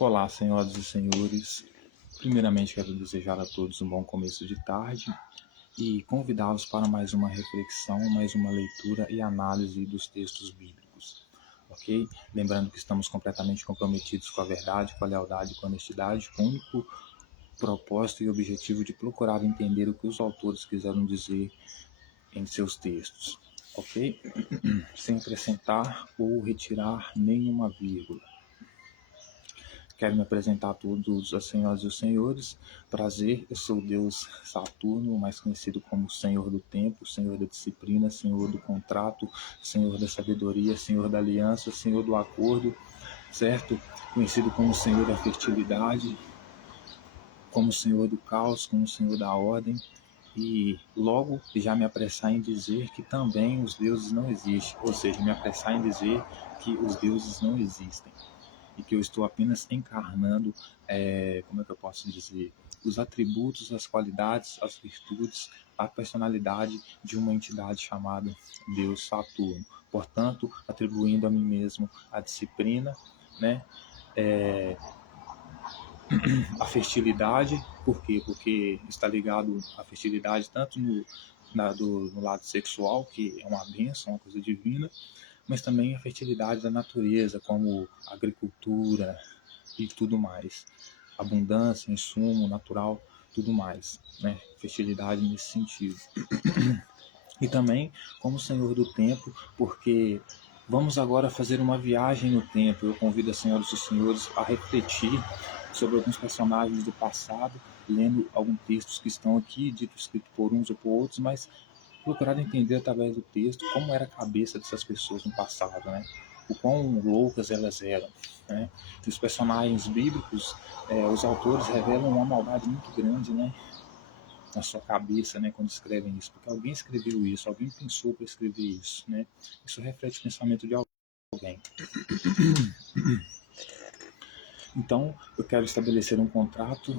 Olá, senhoras e senhores. Primeiramente, quero desejar a todos um bom começo de tarde e convidá-los para mais uma reflexão, mais uma leitura e análise dos textos bíblicos, ok? Lembrando que estamos completamente comprometidos com a verdade, com a lealdade, com a honestidade, com o único propósito e objetivo de procurar entender o que os autores quiseram dizer em seus textos, ok? Sem acrescentar ou retirar nenhuma vírgula. Quero me apresentar a todos as senhoras e os senhores. Prazer, eu sou o Deus Saturno, mais conhecido como Senhor do Tempo, Senhor da Disciplina, Senhor do Contrato, Senhor da Sabedoria, Senhor da Aliança, Senhor do Acordo, certo? Conhecido como Senhor da Fertilidade, como Senhor do Caos, como Senhor da Ordem. E logo já me apressar em dizer que também os deuses não existem, ou seja, me apressar em dizer que os deuses não existem e que eu estou apenas encarnando, como é que eu posso dizer, os atributos, as qualidades, as virtudes, a personalidade de uma entidade chamada Deus Saturno. Portanto, atribuindo a mim mesmo a disciplina, né? A fertilidade, por quê? Porque está ligado à fertilidade tanto no lado sexual, que é uma bênção, uma coisa divina, mas também a fertilidade da natureza, como agricultura e tudo mais. Abundância, insumo natural, tudo mais, né? Fertilidade nesse sentido. E também como Senhor do Tempo, porque vamos agora fazer uma viagem no tempo. Eu convido as senhoras e os senhores a refletir sobre alguns personagens do passado, lendo alguns textos que estão aqui, ditos escritos por uns ou por outros, mas procurar entender através do texto como era a cabeça dessas pessoas no passado, né? O quão loucas elas eram, né? E os personagens bíblicos, os autores revelam uma maldade muito grande, né? Na sua cabeça, né, quando escrevem isso, porque alguém escreveu isso, alguém pensou para escrever isso, né? Isso reflete o pensamento de alguém. Então, eu quero estabelecer um contrato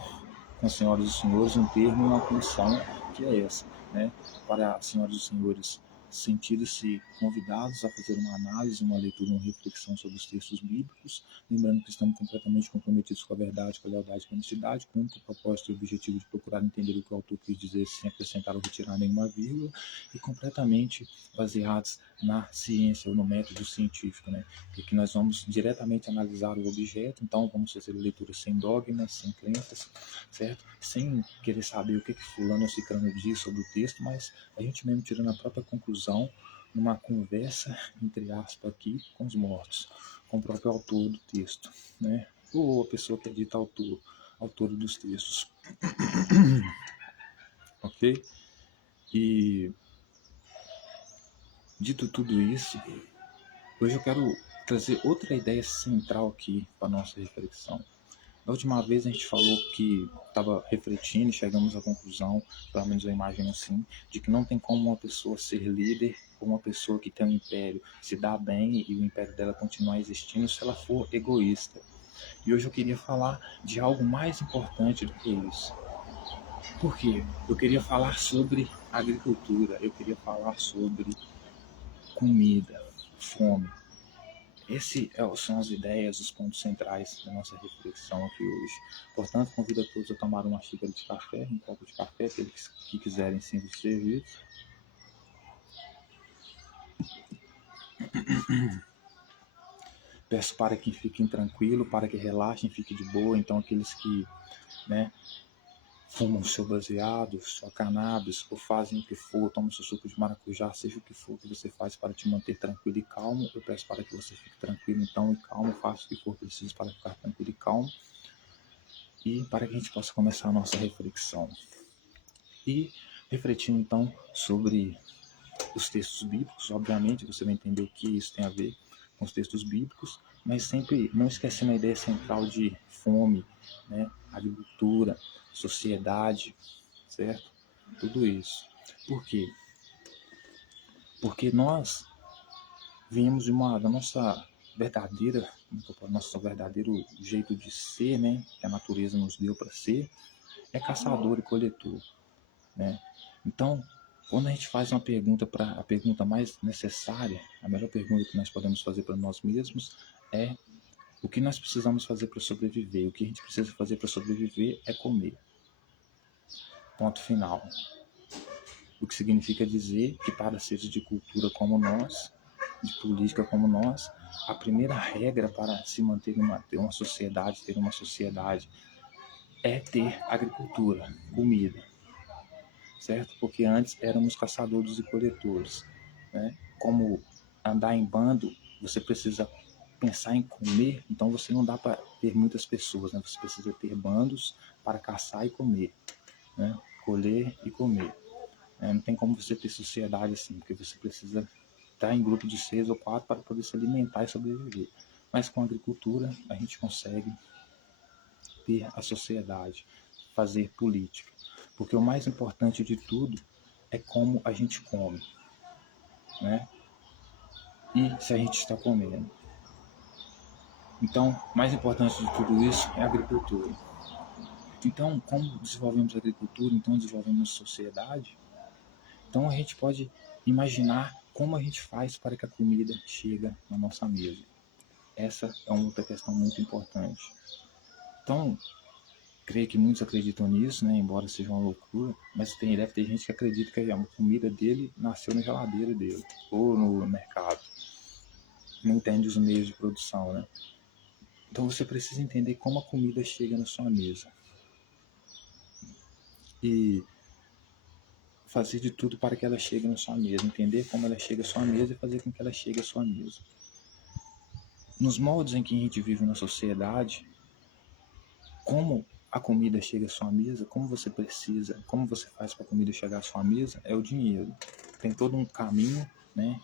com as senhoras e senhores, um termo e uma condição que é essa, né? Para as senhoras e senhores sentirem-se convidados a fazer uma análise, uma leitura, uma reflexão sobre os textos bíblicos, lembrando que estamos completamente comprometidos com a verdade, com a lealdade, com a honestidade, com o propósito e objetivo de procurar entender o que o autor quis dizer sem acrescentar ou retirar nenhuma vírgula, e completamente baseados na ciência ou no método científico, né? Que nós vamos diretamente analisar o objeto, então vamos fazer leitura sem dogmas, sem crenças, certo? Sem querer saber o que fulano ou ciclano diz sobre o texto, mas a gente mesmo tirando a própria conclusão numa conversa, entre aspas, aqui com os mortos, com o próprio autor do texto, né? Ou a pessoa que é dita autor dos textos. Ok? E dito tudo isso, hoje eu quero trazer outra ideia central aqui para a nossa reflexão. Da última vez a gente falou que estava refletindo e chegamos à conclusão, pelo menos eu imagino assim, de que não tem como uma pessoa ser líder ou uma pessoa que tem um império se dar bem e o império dela continuar existindo se ela for egoísta. E hoje eu queria falar de algo mais importante do que isso. Por quê? Eu queria falar sobre agricultura, eu queria falar sobre comida, fome. Esses são as ideias, os pontos centrais da nossa reflexão aqui hoje. Portanto, convido a todos a tomar uma xícara de café, um copo de café, aqueles que quiserem sim servir. Peço para que fiquem tranquilos, para que relaxem, fiquem de boa. Então, aqueles que, né, fumam seu baseado, sua cannabis, ou fazem o que for, tomam seu suco de maracujá, seja o que for que você faz para te manter tranquilo e calmo, eu peço para que você fique tranquilo então e calmo, faça o que for preciso para ficar tranquilo e calmo, e para que a gente possa começar a nossa reflexão. E refletindo então sobre os textos bíblicos, obviamente você vai entender o que isso tem a ver com os textos bíblicos, mas sempre não esquecendo a ideia central de fome, né, agricultura, sociedade, certo? Tudo isso. Por quê? Porque nós viemos da nossa verdadeira, nosso verdadeiro jeito de ser, né, que a natureza nos deu para ser, é caçador e coletor, né? Então, quando a gente faz uma pergunta, a pergunta mais necessária, a melhor pergunta que nós podemos fazer para nós mesmos é O que nós precisamos fazer para sobreviver? O que a gente precisa fazer para sobreviver é comer. Ponto final. O que significa dizer que para seres de cultura como nós, de política como nós, a primeira regra para se manter ter uma sociedade é ter agricultura, comida, certo? Porque antes éramos caçadores e coletores, né? Como andar em bando, você precisa pensar em comer, então você não dá para ter muitas pessoas, né? Você precisa ter bandos para caçar e comer, né? Colher e comer. Não tem como você ter sociedade assim, porque você precisa estar em grupo de 6 ou 4 para poder se alimentar e sobreviver. Mas com a agricultura a gente consegue ter a sociedade, fazer política. Porque o mais importante de tudo é como a gente come, né? E se a gente está comendo. Então, o mais importante de tudo isso é a agricultura. Então, como desenvolvemos a agricultura, então desenvolvemos sociedade, então a gente pode imaginar como a gente faz para que a comida chegue na nossa mesa. Essa é uma outra questão muito importante. Então, creio que muitos acreditam nisso, né? Embora seja uma loucura, mas deve ter gente que acredita que a comida dele nasceu na geladeira dele, ou no mercado. Não entende os meios de produção, né? Então você precisa entender como a comida chega na sua mesa. E fazer de tudo para que ela chegue na sua mesa. Entender como ela chega à sua mesa e fazer com que ela chegue à sua mesa. Nos moldes em que a gente vive na sociedade, como a comida chega à sua mesa, como você precisa, como você faz para a comida chegar à sua mesa, é o dinheiro. Tem todo um caminho, né?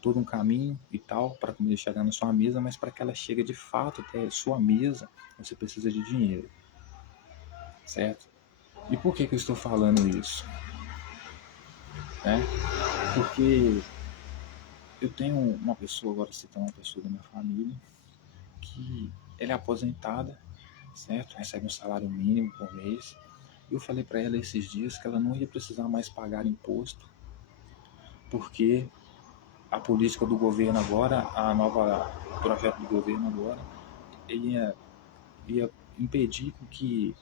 Todo um caminho e tal para a comida chegar na sua mesa, mas para que ela chegue de fato até a sua mesa, você precisa de dinheiro, certo? E por que eu estou falando isso? Né? Porque eu tenho uma pessoa, agora citando uma pessoa da minha família, que ela é aposentada, certo? Recebe um salário mínimo por mês. Eu falei para ela esses dias que ela não ia precisar mais pagar imposto, porque a política do governo agora, o projeto do governo agora, ia impedir que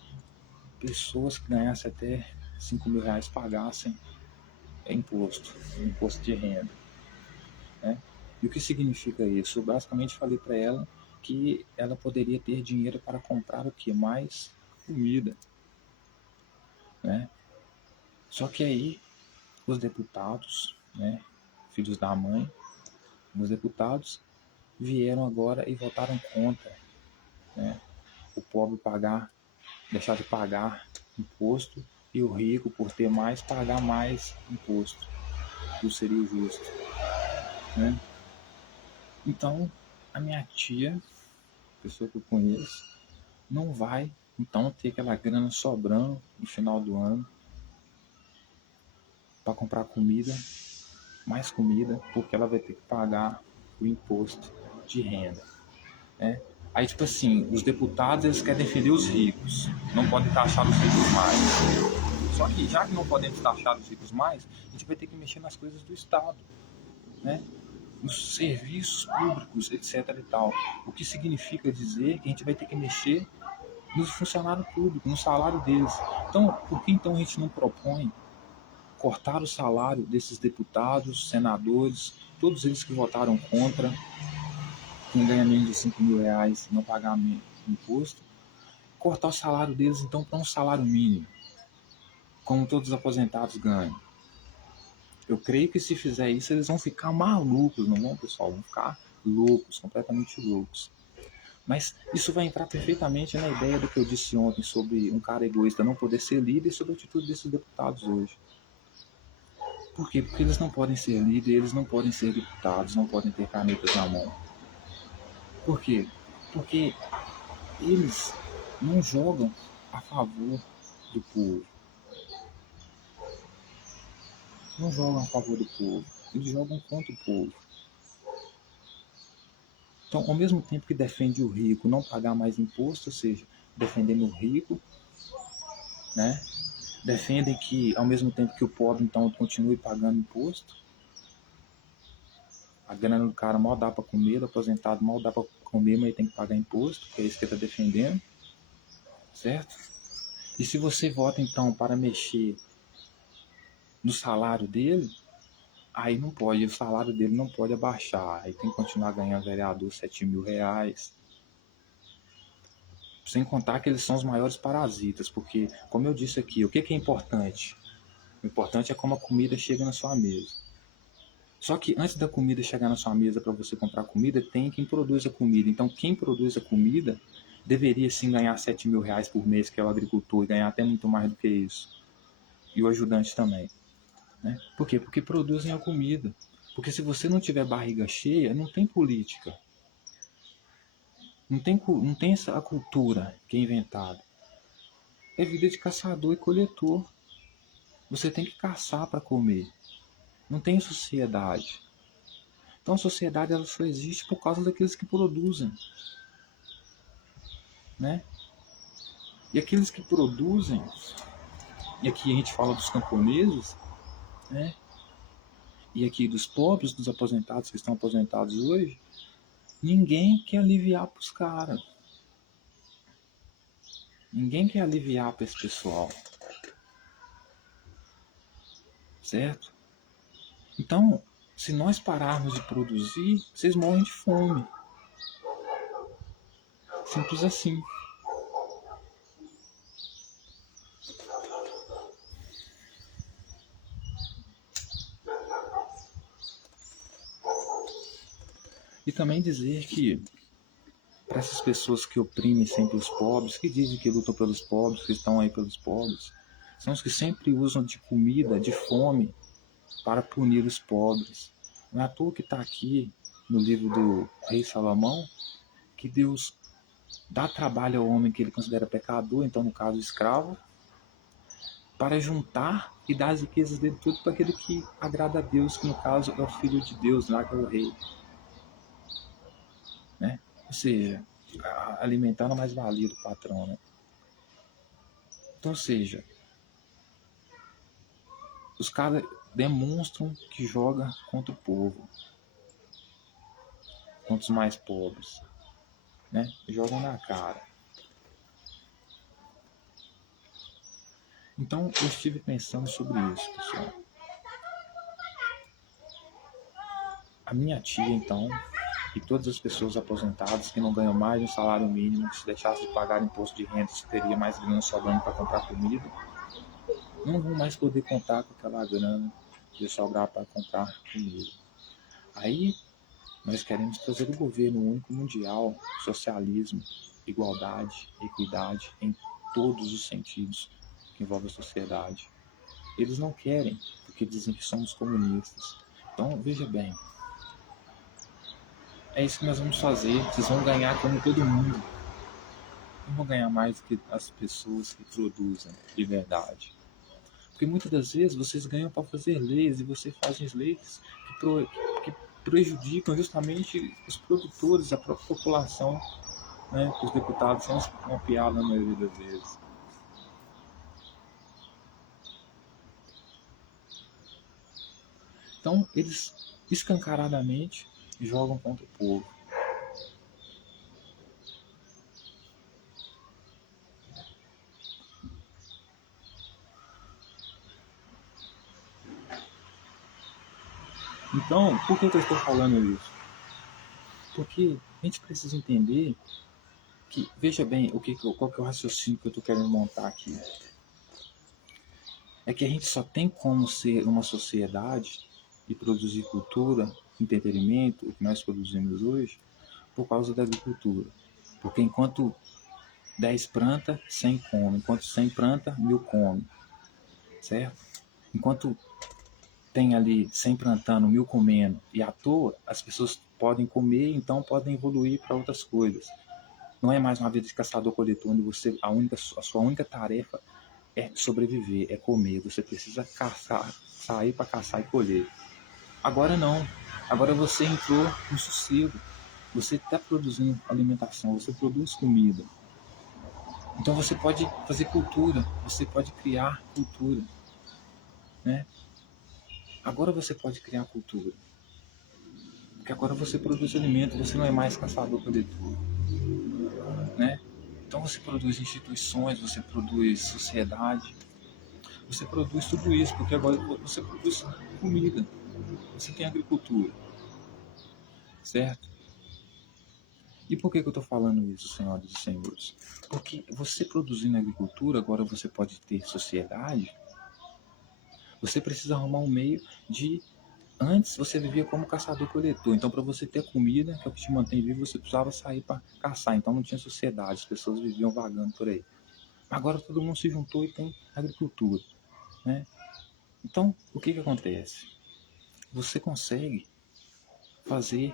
pessoas que ganhassem até R$ 5.000 pagassem imposto de renda. Né? E o que significa isso? Eu basicamente falei para ela que ela poderia ter dinheiro para comprar o que? Mais comida. Né? Só que aí os deputados, né, filhos da mãe, os deputados vieram agora e votaram contra, né, o pobre deixar de pagar imposto e o rico, por ter mais, pagar mais imposto. Isso seria o justo. Né? Então, a minha tia, pessoa que eu conheço, não vai então ter aquela grana sobrando no final do ano para comprar comida, mais comida, porque ela vai ter que pagar o imposto de renda. Né? Aí, tipo assim, os deputados eles querem defender os ricos, não podem taxar os ricos mais. Só que, já que não podemos taxar os ricos mais, a gente vai ter que mexer nas coisas do Estado, né? Nos serviços públicos, etc. e tal. O que significa dizer que a gente vai ter que mexer nos funcionários públicos, no salário deles. Então, por que então a gente não propõe cortar o salário desses deputados, senadores, todos eles que votaram contra, quem ganha menos de R$ 5.000 não pagar imposto, cortar o salário deles então para um salário mínimo, como todos os aposentados ganham. Eu creio que se fizer isso eles vão ficar malucos, não vão, pessoal? Vão ficar loucos, completamente loucos. Mas isso vai entrar perfeitamente na ideia do que eu disse ontem sobre um cara egoísta não poder ser líder e sobre a atitude desses deputados hoje. Por quê? Porque eles não podem ser líderes, eles não podem ser deputados, não podem ter canetas na mão. Por quê? Porque eles não jogam a favor do povo. Não jogam a favor do povo. Eles jogam contra o povo. Então, ao mesmo tempo que defende o rico não pagar mais imposto, ou seja, defendendo o rico, né? Defendem que, ao mesmo tempo que o pobre então continue pagando imposto, A grana do cara mal dá para comer, do aposentado mal dá para comer, mas ele tem que pagar imposto, que é isso que ele está defendendo, certo? E se você vota então para mexer no salário dele, aí não pode, o salário dele não pode abaixar, aí tem que continuar ganhando vereador R$ 7.000, sem contar que eles são os maiores parasitas, porque, como eu disse aqui, o que é importante? O importante é como a comida chega na sua mesa. Só que antes da comida chegar na sua mesa para você comprar comida, tem quem produz a comida. Então, quem produz a comida deveria sim ganhar R$ 7.000 por mês, que é o agricultor, e ganhar até muito mais do que isso. E o ajudante também. Né? Por quê? Porque produzem a comida. Porque se você não tiver barriga cheia, não tem política. Não tem essa cultura que é inventada. É vida de caçador e coletor. Você tem que caçar para comer. Não tem sociedade. Então a sociedade ela só existe por causa daqueles que produzem. Né? E aqueles que produzem, e aqui a gente fala dos camponeses, né? E aqui dos pobres, dos aposentados que estão aposentados hoje, ninguém quer aliviar para os caras. Ninguém quer aliviar para esse pessoal. Certo? Então, se nós pararmos de produzir, vocês morrem de fome. Simples assim. E também dizer que para essas pessoas que oprimem sempre os pobres, que dizem que lutam pelos pobres, que estão aí pelos pobres, são os que sempre usam de comida, de fome, para punir os pobres. Não é à toa que está aqui no livro do rei Salomão que Deus dá trabalho ao homem que ele considera pecador, então no caso escravo, para juntar e dar as riquezas dele tudo para aquele que agrada a Deus, que no caso é o Filho de Deus, lá que é o rei. Né? Ou seja, alimentando a mais-valia do patrão. Né? Então, ou seja, os caras demonstram que joga contra o povo, contra os mais pobres. Né? Jogam na cara. Então, eu estive pensando sobre isso, pessoal. A minha tia, então, e todas as pessoas aposentadas que não ganham mais de um salário mínimo, que se deixasse de pagar imposto de renda, teria mais grana sobrando para comprar comida, não vão mais poder contar com aquela grana de sobrar para comprar comida. Aí nós queremos trazer o governo único mundial, socialismo, igualdade, equidade em todos os sentidos que envolvem a sociedade. Eles não querem, porque dizem que somos comunistas. Então, veja bem, é isso que nós vamos fazer. Vocês vão ganhar como todo mundo. Não vão ganhar mais do que as pessoas que produzem de verdade. Porque muitas das vezes vocês ganham para fazer leis e vocês fazem leis que prejudicam justamente os produtores, a própria população. Né? Os deputados são uma piada na maioria das vezes. Então, eles escancaradamente jogam contra o povo. Então, por que eu estou falando isso? Porque a gente precisa entender que, veja bem, qual que é o raciocínio que eu estou querendo montar aqui. É que a gente só tem como ser uma sociedade e produzir cultura, entretenimento, o que nós produzimos hoje, por causa da agricultura. Porque enquanto 10 planta, 100 come. Enquanto 100 planta, 1000 come. Certo? Enquanto tem ali 100 plantando, 1000 comendo, e à toa, as pessoas podem comer, então podem evoluir para outras coisas. Não é mais uma vida de caçador-coletor, onde você, a sua única tarefa é sobreviver, é comer. Você precisa caçar, sair para caçar e colher. Agora não. Agora você entrou no sossego. Você está produzindo alimentação, você produz comida. Então você pode fazer cultura, você pode criar cultura. Né? Agora você pode criar cultura. Porque agora você produz alimento, você não é mais caçador-coletor, né? Então você produz instituições, você produz sociedade, você produz tudo isso, porque agora você produz comida, você tem agricultura, certo? E por que eu estou falando isso, senhoras e senhores? Porque você produzindo agricultura, agora você pode ter sociedade, você precisa arrumar um meio de. Antes você vivia como caçador-coletor, então para você ter comida, que é o que te mantém vivo, você precisava sair para caçar, então não tinha sociedade, as pessoas viviam vagando por aí. Agora todo mundo se juntou e tem agricultura, né? Então o que acontece? Você consegue fazer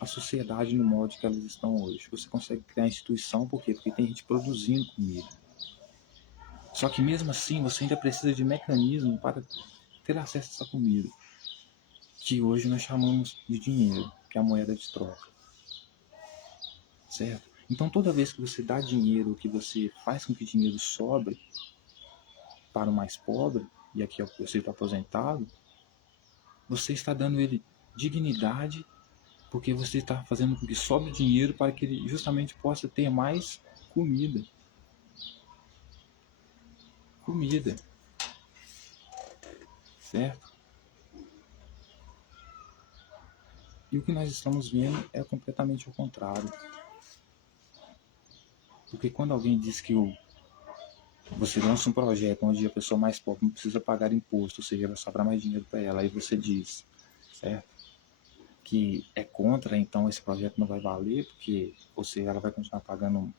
a sociedade no modo que elas estão hoje. Você consegue criar instituição, por quê? Porque tem gente produzindo comida. Só que mesmo assim você ainda precisa de mecanismo para ter acesso a essa comida, que hoje nós chamamos de dinheiro, que é a moeda de troca, certo? Então toda vez que você dá dinheiro, que você faz com que dinheiro sobre para o mais pobre, e aqui é o conceito do aposentado, você está dando ele dignidade, porque você está fazendo com que sobre dinheiro para que ele justamente possa ter mais comida. Comida, certo? E o que nós estamos vendo é completamente o contrário. Porque quando alguém diz que você lança um projeto onde a pessoa mais pobre não precisa pagar imposto, ou seja, vai sobrar mais dinheiro para ela, aí você diz, certo? Que é contra, então esse projeto não vai valer, porque, ou seja, ela vai continuar pagando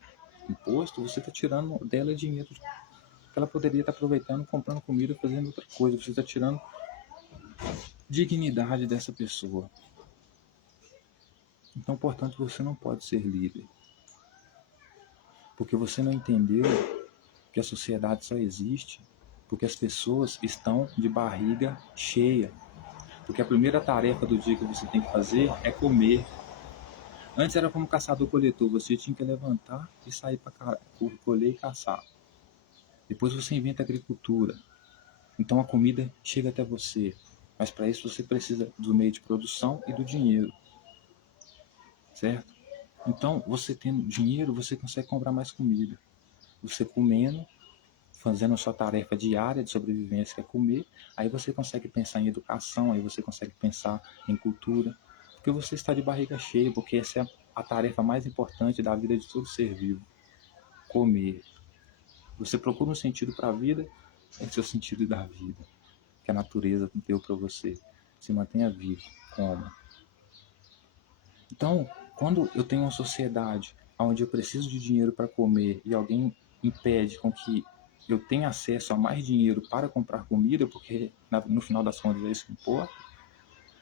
imposto, você está tirando dela dinheiro que ela poderia estar aproveitando, comprando comida, fazendo outra coisa. Você está tirando dignidade dessa pessoa. Então, portanto, você não pode ser líder. Porque você não entendeu que a sociedade só existe porque as pessoas estão de barriga cheia. Porque a primeira tarefa do dia que você tem que fazer é comer. Antes era como caçador-coletor, você tinha que levantar e sair para colher e caçar. Depois você inventa a agricultura. Então a comida chega até você. Mas para isso você precisa do meio de produção e do dinheiro. Certo? Então, você tendo dinheiro, você consegue comprar mais comida. Você comendo, fazendo a sua tarefa diária de sobrevivência, que é comer, aí você consegue pensar em educação, aí você consegue pensar em cultura, porque você está de barriga cheia, porque essa é a tarefa mais importante da vida de todo ser vivo, comer. Você procura um sentido para a vida, é o seu sentido da vida, que a natureza deu para você. Se mantenha vivo, coma. Então, quando eu tenho uma sociedade onde eu preciso de dinheiro para comer e alguém impede com que eu tenha acesso a mais dinheiro para comprar comida, porque no final das contas é isso que importa,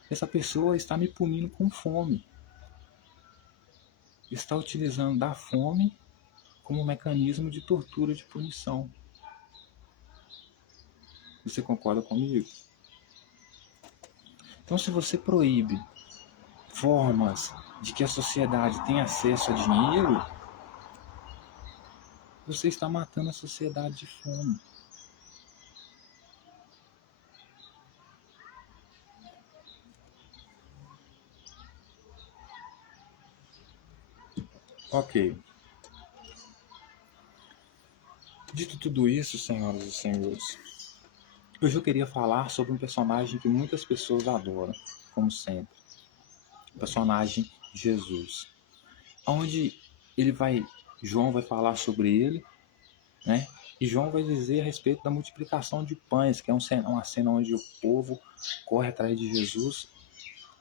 essa pessoa está me punindo com fome. Está utilizando da fome como um mecanismo de tortura, de punição. Você concorda comigo? Então, se você proíbe formas de que a sociedade tenha acesso a dinheiro, você está matando a sociedade de fome. Ok. Dito tudo isso, senhoras e senhores, hoje eu queria falar sobre um personagem que muitas pessoas adoram, como sempre. O personagem Jesus. Onde João vai falar sobre ele, né? E João vai dizer a respeito da multiplicação de pães, que é uma cena onde o povo corre atrás de Jesus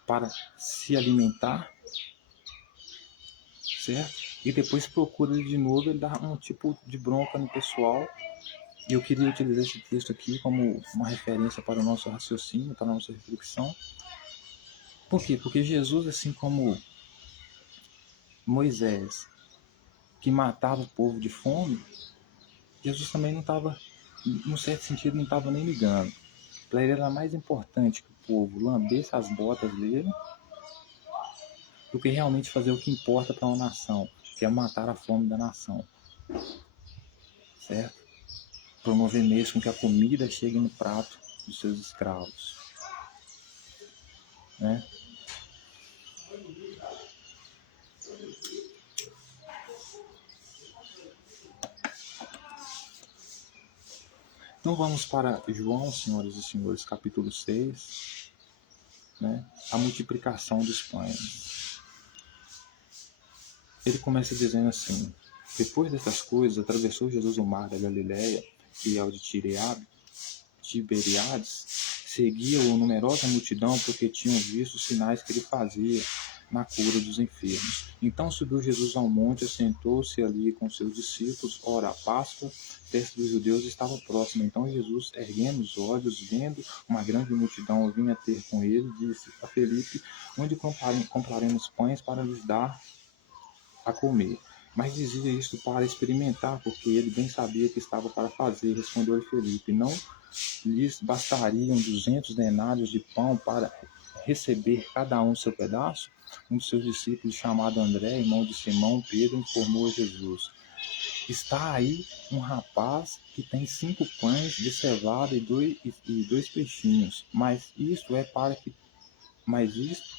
para se alimentar, certo? E depois procura ele de novo e dá um tipo de bronca no pessoal. E eu queria utilizar esse texto aqui como uma referência para o nosso raciocínio, para a nossa reflexão. Por quê? Porque Jesus, assim como Moisés, que matava o povo de fome, Jesus também não estava, num certo sentido, não estava nem ligando. Para ele era mais importante que o povo lambesse as botas dele do que realmente fazer o que importa para uma nação, que é matar a fome da nação. Certo? Promover mesmo que a comida chegue no prato dos seus escravos. Né? Então vamos para João, senhoras e senhores, capítulo 6, né? A multiplicação dos pães. Ele começa dizendo assim: depois dessas coisas, atravessou Jesus o mar da Galileia e ao de Tiberíades, seguia-o numerosa multidão, porque tinham visto os sinais que ele fazia na cura dos enfermos. Então subiu Jesus ao monte, assentou-se ali com seus discípulos. Ora, a Páscoa, festa dos judeus, estava próxima. Então Jesus, erguendo os olhos, vendo uma grande multidão, vinha ter com ele, disse a Felipe: onde compraremos pães para lhes dar a comer? Mas dizia isto para experimentar, porque ele bem sabia que estava para fazer. Respondeu-lhe Felipe: não lhes bastariam 200 denários de pão para receber cada um seu pedaço? Um dos seus discípulos, chamado André, irmão de Simão Pedro, informou a Jesus: está aí um rapaz que tem 5 pães de cevada e dois peixinhos, mas isto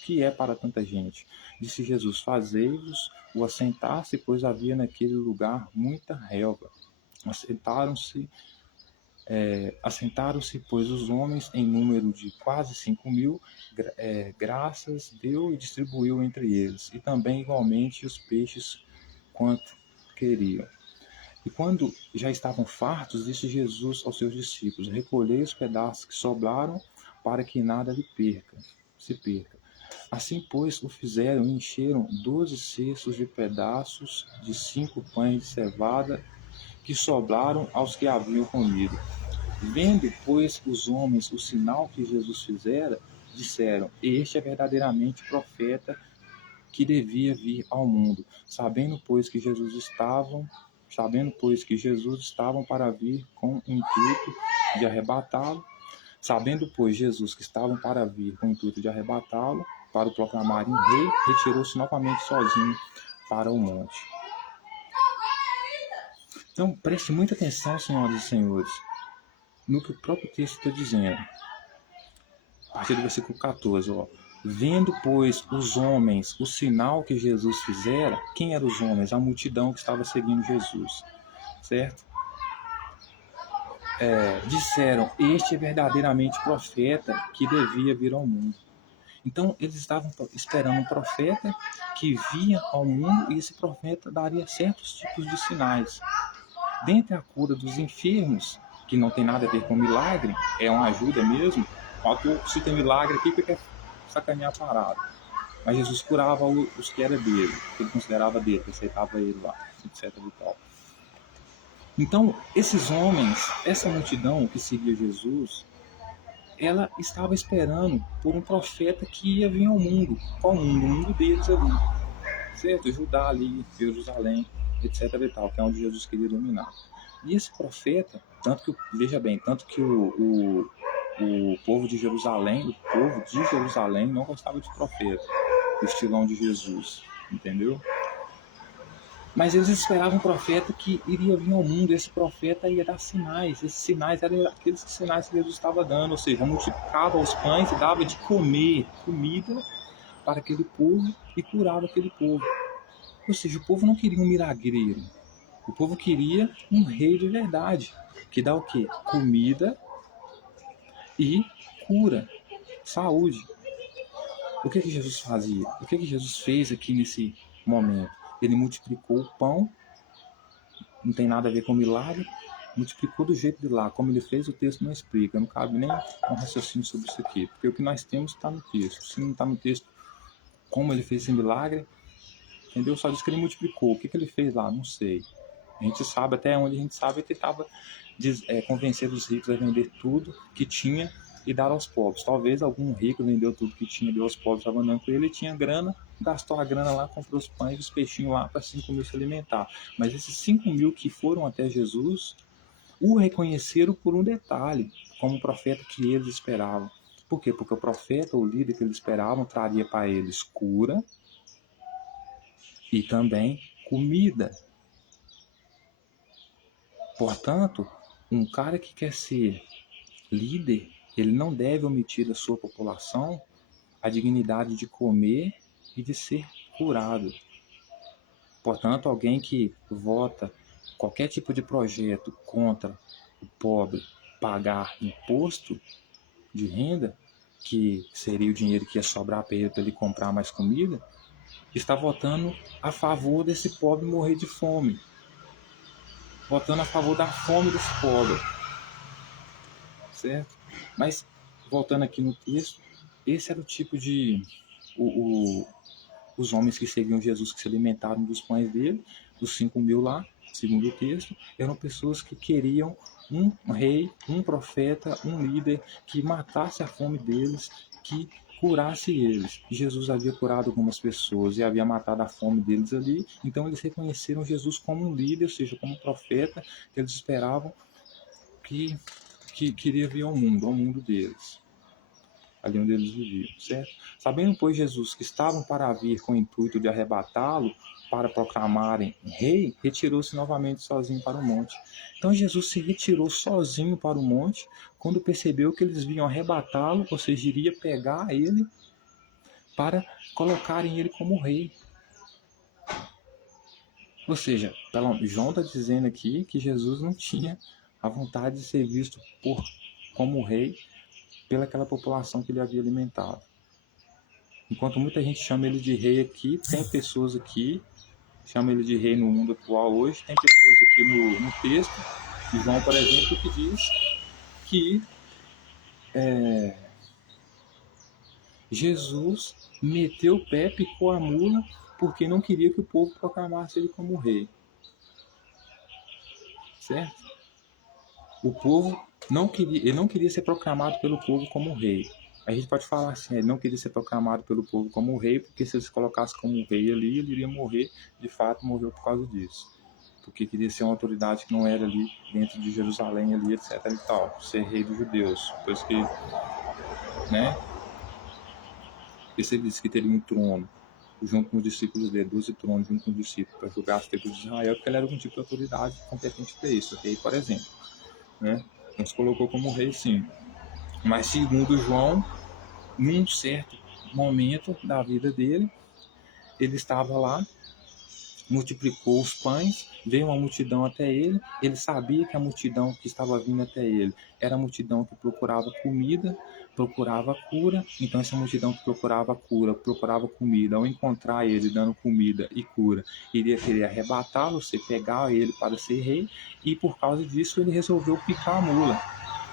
que é para tanta gente? Disse Jesus: fazei-vos o assentar-se, pois havia naquele lugar muita relva. Assentaram-se, pois, os homens, em número de quase 5.000, graças deu e distribuiu entre eles, e também igualmente os peixes quanto queriam. E quando já estavam fartos, disse Jesus aos seus discípulos: recolhei os pedaços que sobraram, para que nada se perca. Assim, pois, o fizeram e encheram 12 cestos de pedaços de 5 pães de cevada que sobraram aos que haviam comido. Vendo, pois, os homens o sinal que Jesus fizera, disseram: este é verdadeiramente profeta que devia vir ao mundo. Sabendo, pois, que Jesus estavam para vir com o intuito de arrebatá-lo, para o proclamarem rei, retirou-se novamente sozinho para o monte. Então, preste muita atenção, senhoras e senhores, no que o próprio texto está dizendo. A partir do versículo 14, ó. Vendo, pois, os homens o sinal que Jesus fizera. Quem eram os homens? A multidão que estava seguindo Jesus, certo? Disseram: este é verdadeiramente profeta que devia vir ao mundo. Então eles estavam esperando um profeta que vinha ao mundo, e esse profeta daria certos tipos de sinais. Dentre a cura dos enfermos, que não tem nada a ver com milagre, é uma ajuda mesmo. Se tem milagre aqui, porque quer sacanear a parada. Mas Jesus curava os que era dele, que ele considerava dele, que aceitava ele lá, etc. e tal. Então, esses homens, essa multidão que seguia Jesus, ela estava esperando por um profeta que ia vir ao mundo. Qual mundo? O mundo deles ali, certo? Judá ali, Jerusalém, etc. e tal, que é onde Jesus queria dominar. E esse profeta, tanto que o povo de Jerusalém, não gostava de profeta, do estilão de Jesus, entendeu? Mas eles esperavam um profeta que iria vir ao mundo. Esse profeta ia dar sinais. Esses sinais eram aqueles sinais que Jesus estava dando, ou seja, multiplicava os pães e dava de comer comida para aquele povo e curava aquele povo. Ou seja, o povo não queria um milagreiro. O povo queria um rei de verdade, que dá o quê? Comida e cura, saúde. O que Jesus fazia? O que Jesus fez aqui nesse momento? Ele multiplicou o pão, não tem nada a ver com milagre, multiplicou do jeito de lá. Como ele fez, o texto não explica, não cabe nem um raciocínio sobre isso aqui, porque o que nós temos está no texto. Se não está no texto como ele fez esse milagre, entendeu? Só diz que ele multiplicou. O que ele fez lá? Não sei. A gente sabe, até onde a gente sabe, ele tentava convencer os ricos a vender tudo que tinha e dar aos pobres. Talvez algum rico vendeu tudo que tinha e deu aos pobres, estava andando com ele, tinha grana, gastou a grana lá, comprou os pães e os peixinhos lá para 5.000 se alimentar. Mas esses 5.000 que foram até Jesus o reconheceram por um detalhe, como o profeta que eles esperavam. Por quê? Porque o profeta, o líder que eles esperavam, traria para eles cura e também comida. Portanto, um cara que quer ser líder, ele não deve omitir da sua população a dignidade de comer e de ser curado. Portanto, alguém que vota qualquer tipo de projeto contra o pobre, pagar imposto de renda, que seria o dinheiro que ia sobrar para ele comprar mais comida, está votando a favor desse pobre morrer de fome, votando a favor da fome desse pobre, certo? Mas, voltando aqui no texto, esse era o tipo de... os homens que seguiam Jesus, que se alimentaram dos pães dele, os 5.000 lá, segundo o texto, eram pessoas que queriam um rei, um profeta, um líder que matasse a fome deles, que curasse eles. Jesus havia curado algumas pessoas e havia matado a fome deles ali, então eles reconheceram Jesus como um líder, ou seja, como um profeta, que eles esperavam que queria vir ao mundo deles, ali onde eles viviam, certo? Sabendo, pois, Jesus que estavam para vir com o intuito de arrebatá-lo para proclamarem rei, retirou-se novamente sozinho para o monte. Então Jesus se retirou sozinho para o monte quando percebeu que eles vinham arrebatá-lo, ou seja, iria pegar ele para colocarem ele como rei. Ou seja, João está dizendo aqui que Jesus não tinha a vontade de ser visto como rei pelaquela população que ele havia alimentado. Enquanto muita gente chama ele de rei aqui, tem pessoas aqui que chamam ele de rei no mundo atual hoje, tem pessoas aqui no texto de João, por exemplo, que diz que Jesus meteu o pé, picou a mula, porque não queria que o povo proclamasse ele como rei. Certo? O povo ele não queria ser proclamado pelo povo como rei. A gente pode falar assim, ele não queria ser proclamado pelo povo como rei, porque se ele se colocasse como rei ali, ele iria morrer, de fato morreu por causa disso. Porque queria ser uma autoridade que não era ali dentro de Jerusalém, ali, etc. e tal, ser rei dos judeus. Por isso que, né, esse ele disse que teria um trono, junto com os discípulos dele, 12 tronos junto com os discípulos, para julgar as tribos de Israel, porque ele era algum tipo de autoridade competente para isso, rei, por exemplo. Né? Então se colocou como rei, sim. Mas segundo João, num certo momento da vida dele, ele estava lá, multiplicou os pães, veio uma multidão até ele, ele sabia que a multidão que estava vindo até ele era a multidão que procurava comida, procurava cura, então essa multidão que procurava cura, procurava comida, ao encontrar ele dando comida e cura, iria querer arrebatá-lo, se pegar ele para ser rei, e por causa disso ele resolveu picar a mula.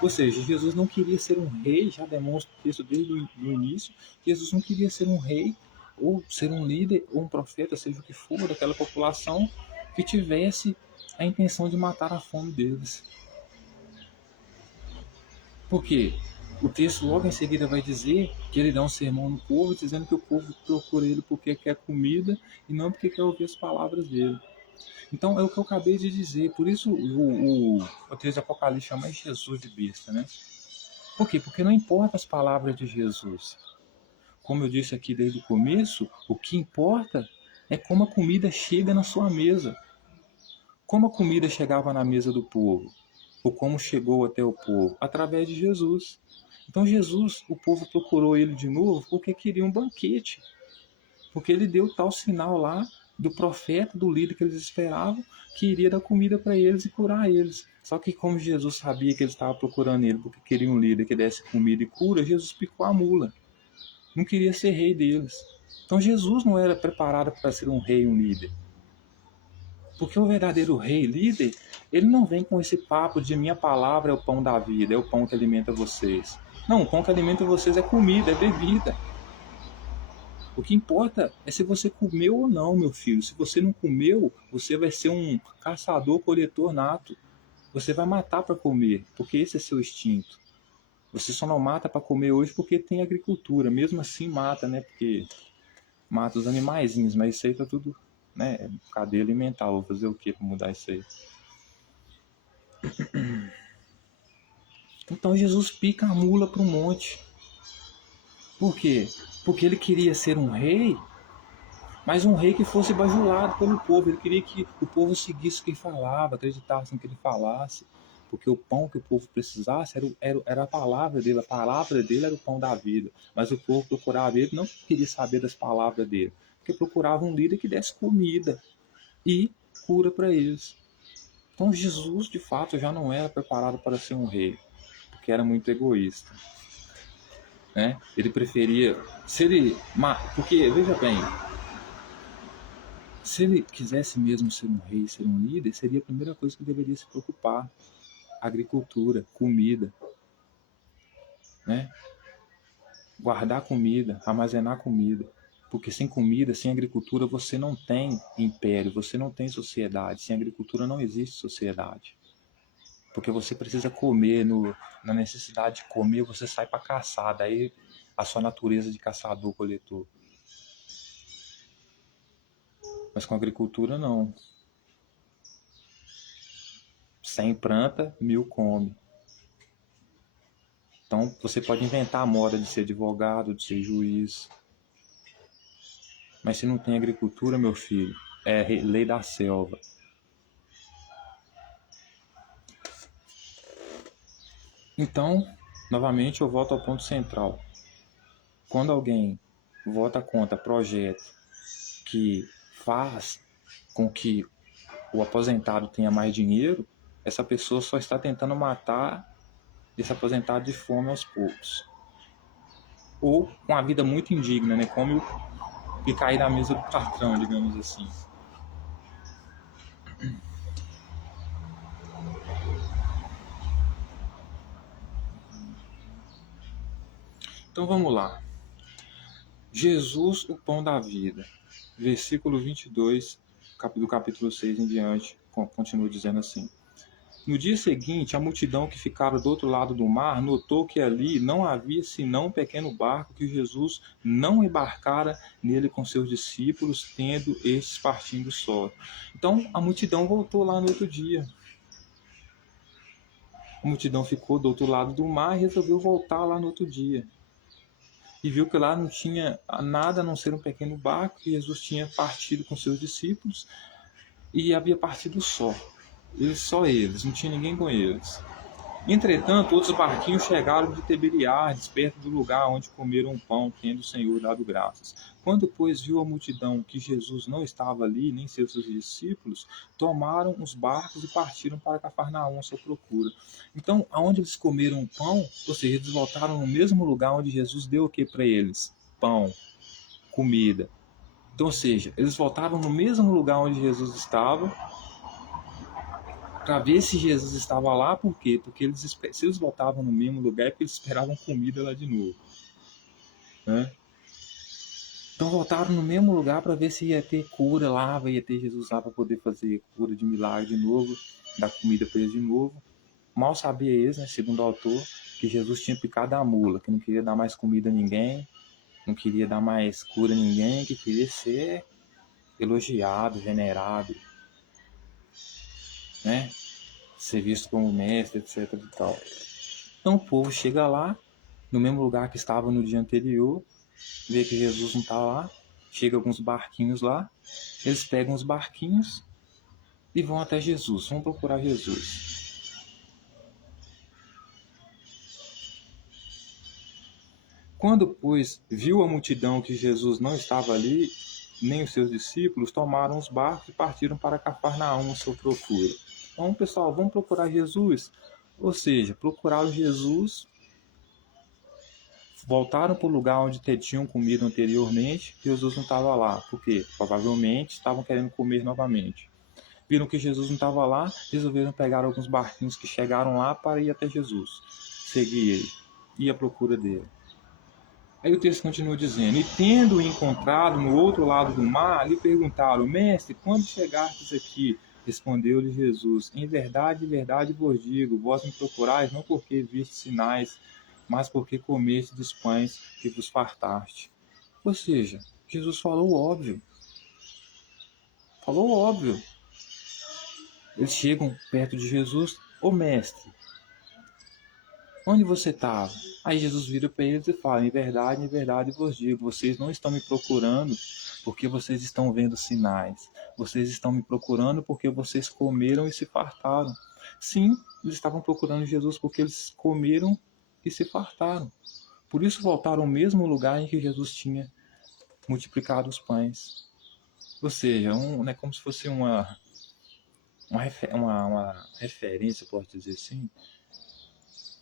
Ou seja, Jesus não queria ser um rei, já demonstra o texto desde o início, Jesus não queria ser um rei, ou ser um líder, ou um profeta, seja o que for, daquela população que tivesse a intenção de matar a fome deles. Por quê? O texto logo em seguida vai dizer que ele dá um sermão no povo, dizendo que o povo procura ele porque quer comida e não porque quer ouvir as palavras dele. Então é o que eu acabei de dizer, por isso o texto de Apocalipse chama Jesus de besta, né? Por quê? Porque não importa as palavras de Jesus. Como eu disse aqui desde o começo, o que importa é como a comida chega na sua mesa. Como a comida chegava na mesa do povo? Ou como chegou até o povo? Através de Jesus. Então Jesus, o povo procurou ele de novo porque queria um banquete. Porque ele deu tal sinal lá do profeta, do líder que eles esperavam, que iria dar comida para eles e curar eles. Só que como Jesus sabia que eles estavam procurando ele porque queria um líder que desse comida e cura, Jesus picou a mula. Não queria ser rei deles. Então Jesus não era preparado para ser um rei, um líder. Porque o verdadeiro rei, líder, ele não vem com esse papo de minha palavra é o pão da vida, é o pão que alimenta vocês. Não, o pão que alimenta vocês é comida, é bebida. O que importa é se você comeu ou não, meu filho. Se você não comeu, você vai ser um caçador-coletor nato. Você vai matar para comer, porque esse é seu instinto. Você só não mata para comer hoje porque tem agricultura. Mesmo assim mata, né? Porque mata os animaizinhos, mas isso aí tá tudo, né? Cadeia alimentar. Vou fazer o que para mudar isso aí? Então Jesus pica a mula para o monte. Por quê? Porque ele queria ser um rei, mas um rei que fosse bajulado pelo povo. Ele queria que o povo seguisse o que ele falava, acreditasse no que ele falasse. Porque o pão que o povo precisasse era a palavra dele. A palavra dele era o pão da vida. Mas o povo procurava ele, não queria saber das palavras dele, porque procurava um líder que desse comida e cura para eles. Então Jesus, de fato, já não era preparado para ser um rei. porque era muito egoísta, né? Ele preferia, porque veja bem, se ele quisesse mesmo ser um rei, ser um líder, seria a primeira coisa que deveria se preocupar: agricultura, comida, né? Guardar comida, armazenar comida. Porque sem comida, sem agricultura, você não tem império, você não tem sociedade. Sem agricultura não existe sociedade. Porque você precisa comer, na necessidade de comer, você sai para caçar. Daí a sua natureza de caçador-coletor. Mas com agricultura, não. Sem planta, 1000 come. Então você pode inventar a moda de ser advogado, de ser juiz. Mas se não tem agricultura, meu filho, é lei da selva. Então, novamente, eu volto ao ponto central. Quando alguém vota contra projeto que faz com que o aposentado tenha mais dinheiro, essa pessoa só está tentando matar esse aposentado de fome aos poucos. Ou com a vida muito indigna, né? Como e cair na mesa do patrão, digamos assim. Então vamos lá. Jesus, o pão da vida. Versículo 22, do capítulo 6 em diante, continua dizendo assim. No dia seguinte, a multidão que ficara do outro lado do mar notou que ali não havia senão um pequeno barco que Jesus não embarcara nele com seus discípulos, tendo estes partindo só. Então, a multidão voltou lá no outro dia. A multidão ficou do outro lado do mar e resolveu voltar lá no outro dia. E viu que lá não tinha nada a não ser um pequeno barco, que Jesus tinha partido com seus discípulos e havia partido só. Só eles, não tinha ninguém com eles. Entretanto, outros barquinhos chegaram de Tiberiades, perto do lugar onde comeram o pão, tendo o Senhor dado graças. Quando, pois, viu a multidão que Jesus não estava ali, nem seus discípulos, tomaram os barcos e partiram para Cafarnaum à sua procura. Então, aonde eles comeram o pão, ou seja, eles voltaram no mesmo lugar onde Jesus deu o que para eles? Pão, comida. Então, ou seja, eles voltaram no mesmo lugar onde Jesus estava, para ver se Jesus estava lá. Por quê? Porque se eles voltavam no mesmo lugar é porque eles esperavam comida lá de novo, né? Então voltaram no mesmo lugar para ver se ia ter cura lá, ia ter Jesus lá para poder fazer cura de milagre de novo, dar comida para eles de novo. Mal sabia eles, né, segundo o autor, que Jesus tinha picado a mula, que não queria dar mais comida a ninguém, não queria dar mais cura a ninguém, que queria ser elogiado, venerado, né? Ser visto como mestre, etc. e tal. Então o povo chega lá, no mesmo lugar que estava no dia anterior, vê que Jesus não está lá, chega alguns barquinhos lá, eles pegam os barquinhos e vão até Jesus, vão procurar Jesus. Quando, pois, viu a multidão que Jesus não estava ali, nem os seus discípulos, tomaram os barcos e partiram para Cafarnaum à sua procura. Então, pessoal, vamos procurar Jesus. Ou seja, procuraram Jesus, voltaram para o lugar onde tinham comido anteriormente, Jesus não estava lá, porque provavelmente estavam querendo comer novamente. Viram que Jesus não estava lá, resolveram pegar alguns barquinhos que chegaram lá para ir até Jesus, seguir ele, ir à procura dele. Aí o texto continua dizendo, e tendo-o encontrado no outro lado do mar, lhe perguntaram, mestre, quando chegastes aqui? Respondeu-lhe Jesus, em verdade vos digo, vós me procurais não porque viste sinais, mas porque comeste dos pães que vos fartaste. Ou seja, Jesus falou óbvio. Falou óbvio. Eles chegam perto de Jesus, ô mestre, onde você estava? Aí Jesus vira para eles e fala, em verdade vos digo, vocês não estão me procurando porque vocês estão vendo sinais. Vocês estão me procurando porque vocês comeram e se fartaram. Sim, eles estavam procurando Jesus porque eles comeram e se fartaram. Por isso voltaram ao mesmo lugar em que Jesus tinha multiplicado os pães. Ou seja, né, como se fosse uma referência, posso dizer assim,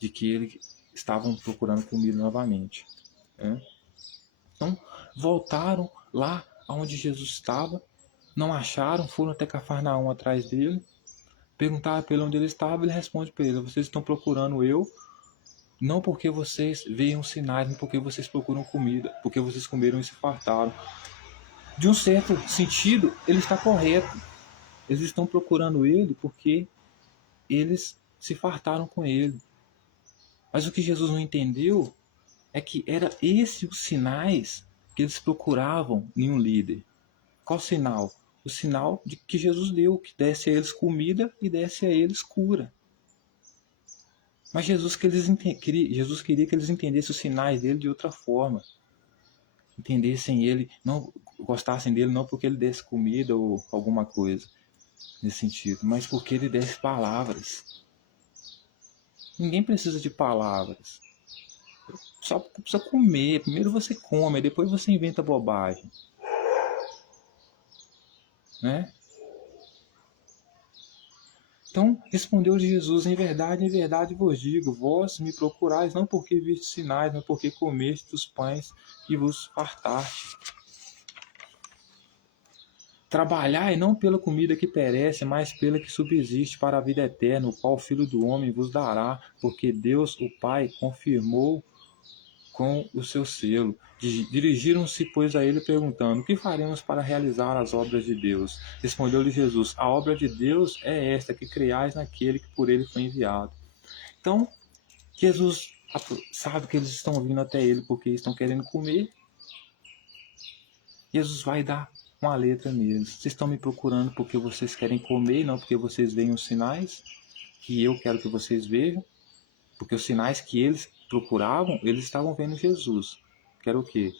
de que eles estavam procurando comida novamente. Né? Então, voltaram lá onde Jesus estava, não acharam, foram até Cafarnaum atrás dele, perguntaram para ele onde ele estava, ele responde para eles: vocês estão procurando eu, não porque vocês veem sinais, não porque vocês procuram comida, porque vocês comeram e se fartaram. De um certo sentido, ele está correto. Eles estão procurando ele porque eles se fartaram com ele. Mas o que Jesus não entendeu é que era esses os sinais que eles procuravam em um líder. Qual sinal? O sinal de que Jesus deu, que desse a eles comida e desse a eles cura. Mas Jesus queria que eles entendessem os sinais dele de outra forma. Entendessem ele, não gostassem dele não porque ele desse comida ou alguma coisa nesse sentido, mas porque ele desse palavras. Ninguém precisa de palavras. Só precisa comer. Primeiro você come, depois você inventa bobagem. Né? Então respondeu-lhe Jesus: em verdade vos digo, vós me procurais não porque viste sinais, mas porque comeste os pães e vos fartaste. Trabalhai não pela comida que perece, mas pela que subsiste para a vida eterna, o qual o Filho do Homem vos dará, porque Deus, o Pai, confirmou com o seu selo. Dirigiram-se, pois, a ele, perguntando: que faremos para realizar as obras de Deus? Respondeu-lhe Jesus: a obra de Deus é esta, que creiais naquele que por ele foi enviado. Então, Jesus sabe que eles estão vindo até ele porque estão querendo comer. Jesus vai dar uma letra neles. Vocês estão me procurando porque vocês querem comer e não porque vocês veem os sinais que eu quero que vocês vejam. Porque os sinais que eles procuravam, eles estavam vendo Jesus. Que era o quê?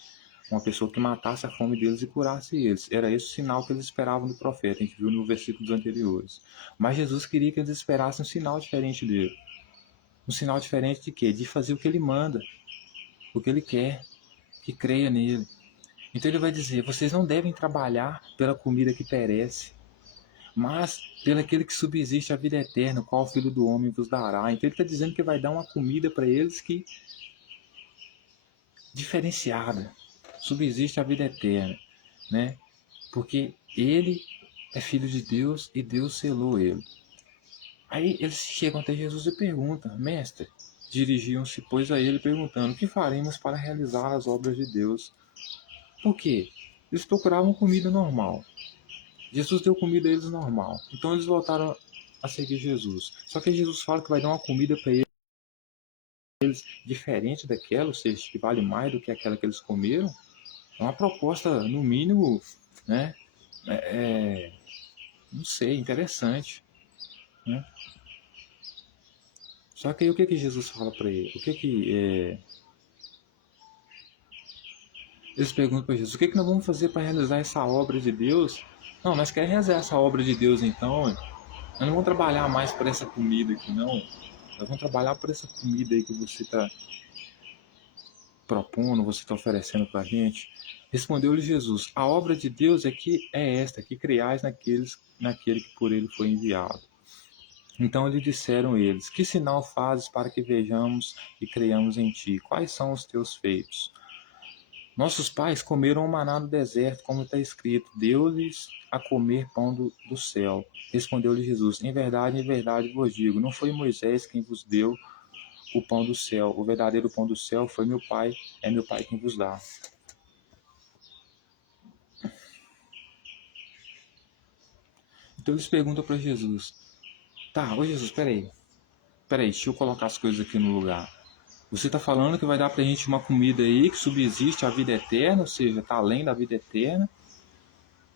Uma pessoa que matasse a fome deles e curasse eles. Era esse o sinal que eles esperavam do profeta. A gente viu nos versículos anteriores. Mas Jesus queria que eles esperassem um sinal diferente dele. Um sinal diferente de quê? De fazer o que ele manda. O que ele quer. Que creia nele. Então ele vai dizer: vocês não devem trabalhar pela comida que perece, mas pelo aquele que subsiste a vida eterna, o qual o Filho do Homem vos dará. Então ele está dizendo que vai dar uma comida para eles que diferenciada, subsiste a vida eterna, né? Porque ele é filho de Deus e Deus selou ele. Aí eles chegam até Jesus e perguntam: mestre, dirigiam-se pois a ele perguntando: o que faremos para realizar as obras de Deus? Por quê? Eles procuravam comida normal. Jesus deu comida a eles normal. Então eles voltaram a seguir Jesus. Só que Jesus fala que vai dar uma comida para eles diferente daquela, ou seja, que vale mais do que aquela que eles comeram. É uma proposta, no mínimo, né? Não sei, interessante. Né? Só que aí o que Jesus fala para ele? Eles perguntam para Jesus: o que nós vamos fazer para realizar essa obra de Deus? Não, nós queremos realizar essa obra de Deus então. Nós não vamos trabalhar mais por essa comida aqui, não. Nós vamos trabalhar por essa comida aí que você está propondo, você está oferecendo para a gente. Respondeu-lhe Jesus: a obra de Deus é esta, que creiais naquele que por ele foi enviado. Então lhe disseram eles: que sinal fazes para que vejamos e creiamos em ti? Quais são os teus feitos? Nossos pais comeram o maná no deserto, como está escrito: deu-lhes a comer pão do céu. Respondeu-lhe Jesus: em verdade vos digo, não foi Moisés quem vos deu o pão do céu. O verdadeiro pão do céu foi meu Pai, é meu Pai quem vos dá. Então eles perguntam para Jesus: tá, ô Jesus, peraí, deixa eu colocar as coisas aqui no lugar. Você está falando que vai dar para a gente uma comida aí que subsiste a vida eterna, ou seja, está além da vida eterna,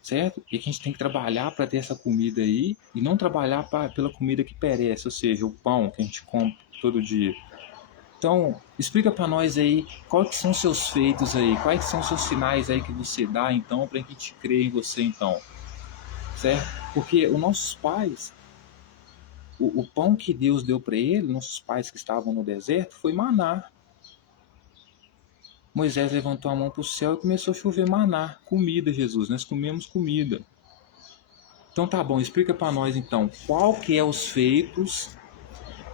certo? E que a gente tem que trabalhar para ter essa comida aí e não trabalhar pela comida que perece, ou seja, o pão que a gente come todo dia. Então, explica para nós aí quais que são os seus feitos aí, quais que são os seus sinais aí que você dá então para que a gente creia em você então, certo? Porque os nossos pais, o pão que Deus deu para eles, nossos pais que estavam no deserto, foi maná. Moisés levantou a mão para o céu e começou a chover maná, comida, Jesus, nós comemos comida. Então tá bom, explica para nós então, qual que é os feitos,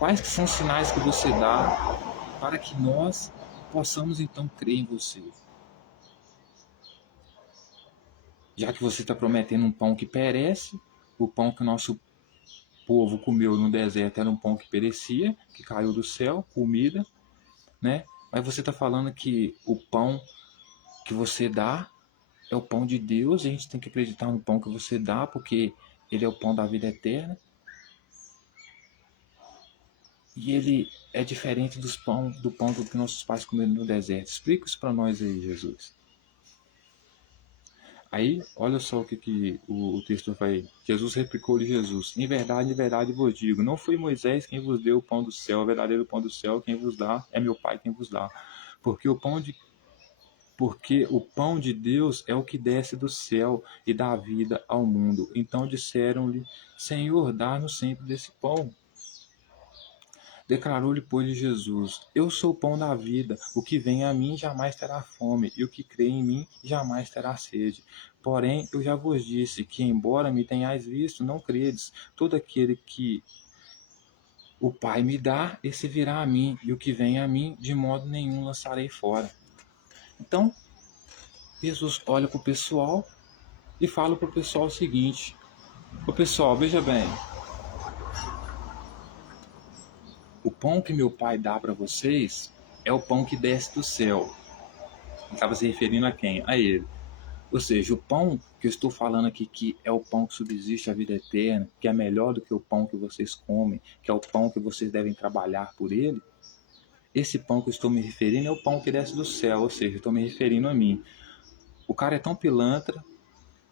Quais que são os sinais que você dá para que nós possamos então crer em você? Já que você está prometendo um pão que perece, o pão que o nosso povo comeu no deserto era um pão que perecia, que caiu do céu, comida, né? Mas você está falando que o pão que você dá é o pão de Deus, e a gente tem que acreditar no pão que você dá, porque ele é o pão da vida eterna. E ele é diferente do pão que nossos pais comeram no deserto. Explica isso para nós aí, Jesus. Aí, olha só o que o texto vai. Jesus replicou-lhe Jesus: em verdade vos digo, não foi Moisés quem vos deu o pão do céu, o verdadeiro pão do céu, quem vos dá, é meu Pai quem vos dá. Porque o pão de Deus é o que desce do céu e dá vida ao mundo. Então disseram-lhe: Senhor, dá-nos sempre desse pão. Declarou-lhe, pois, Jesus: Eu sou o pão da vida. O que vem a mim jamais terá fome, e o que crê em mim jamais terá sede. Porém, eu já vos disse que, embora me tenhais visto, não credes. Todo aquele que o Pai me dá, esse virá a mim, e o que vem a mim, de modo nenhum lançarei fora. Então, Jesus olha para o pessoal e fala para o pessoal o seguinte: o pessoal, veja bem, o pão que meu Pai dá para vocês é o pão que desce do céu. Ele estava se referindo a quem? A ele. Ou seja, o pão que eu estou falando aqui, que é o pão que subsiste a vida eterna, que é melhor do que o pão que vocês comem, que é o pão que vocês devem trabalhar por ele, esse pão que eu estou me referindo é o pão que desce do céu, ou seja, eu estou me referindo a mim. O cara é tão pilantra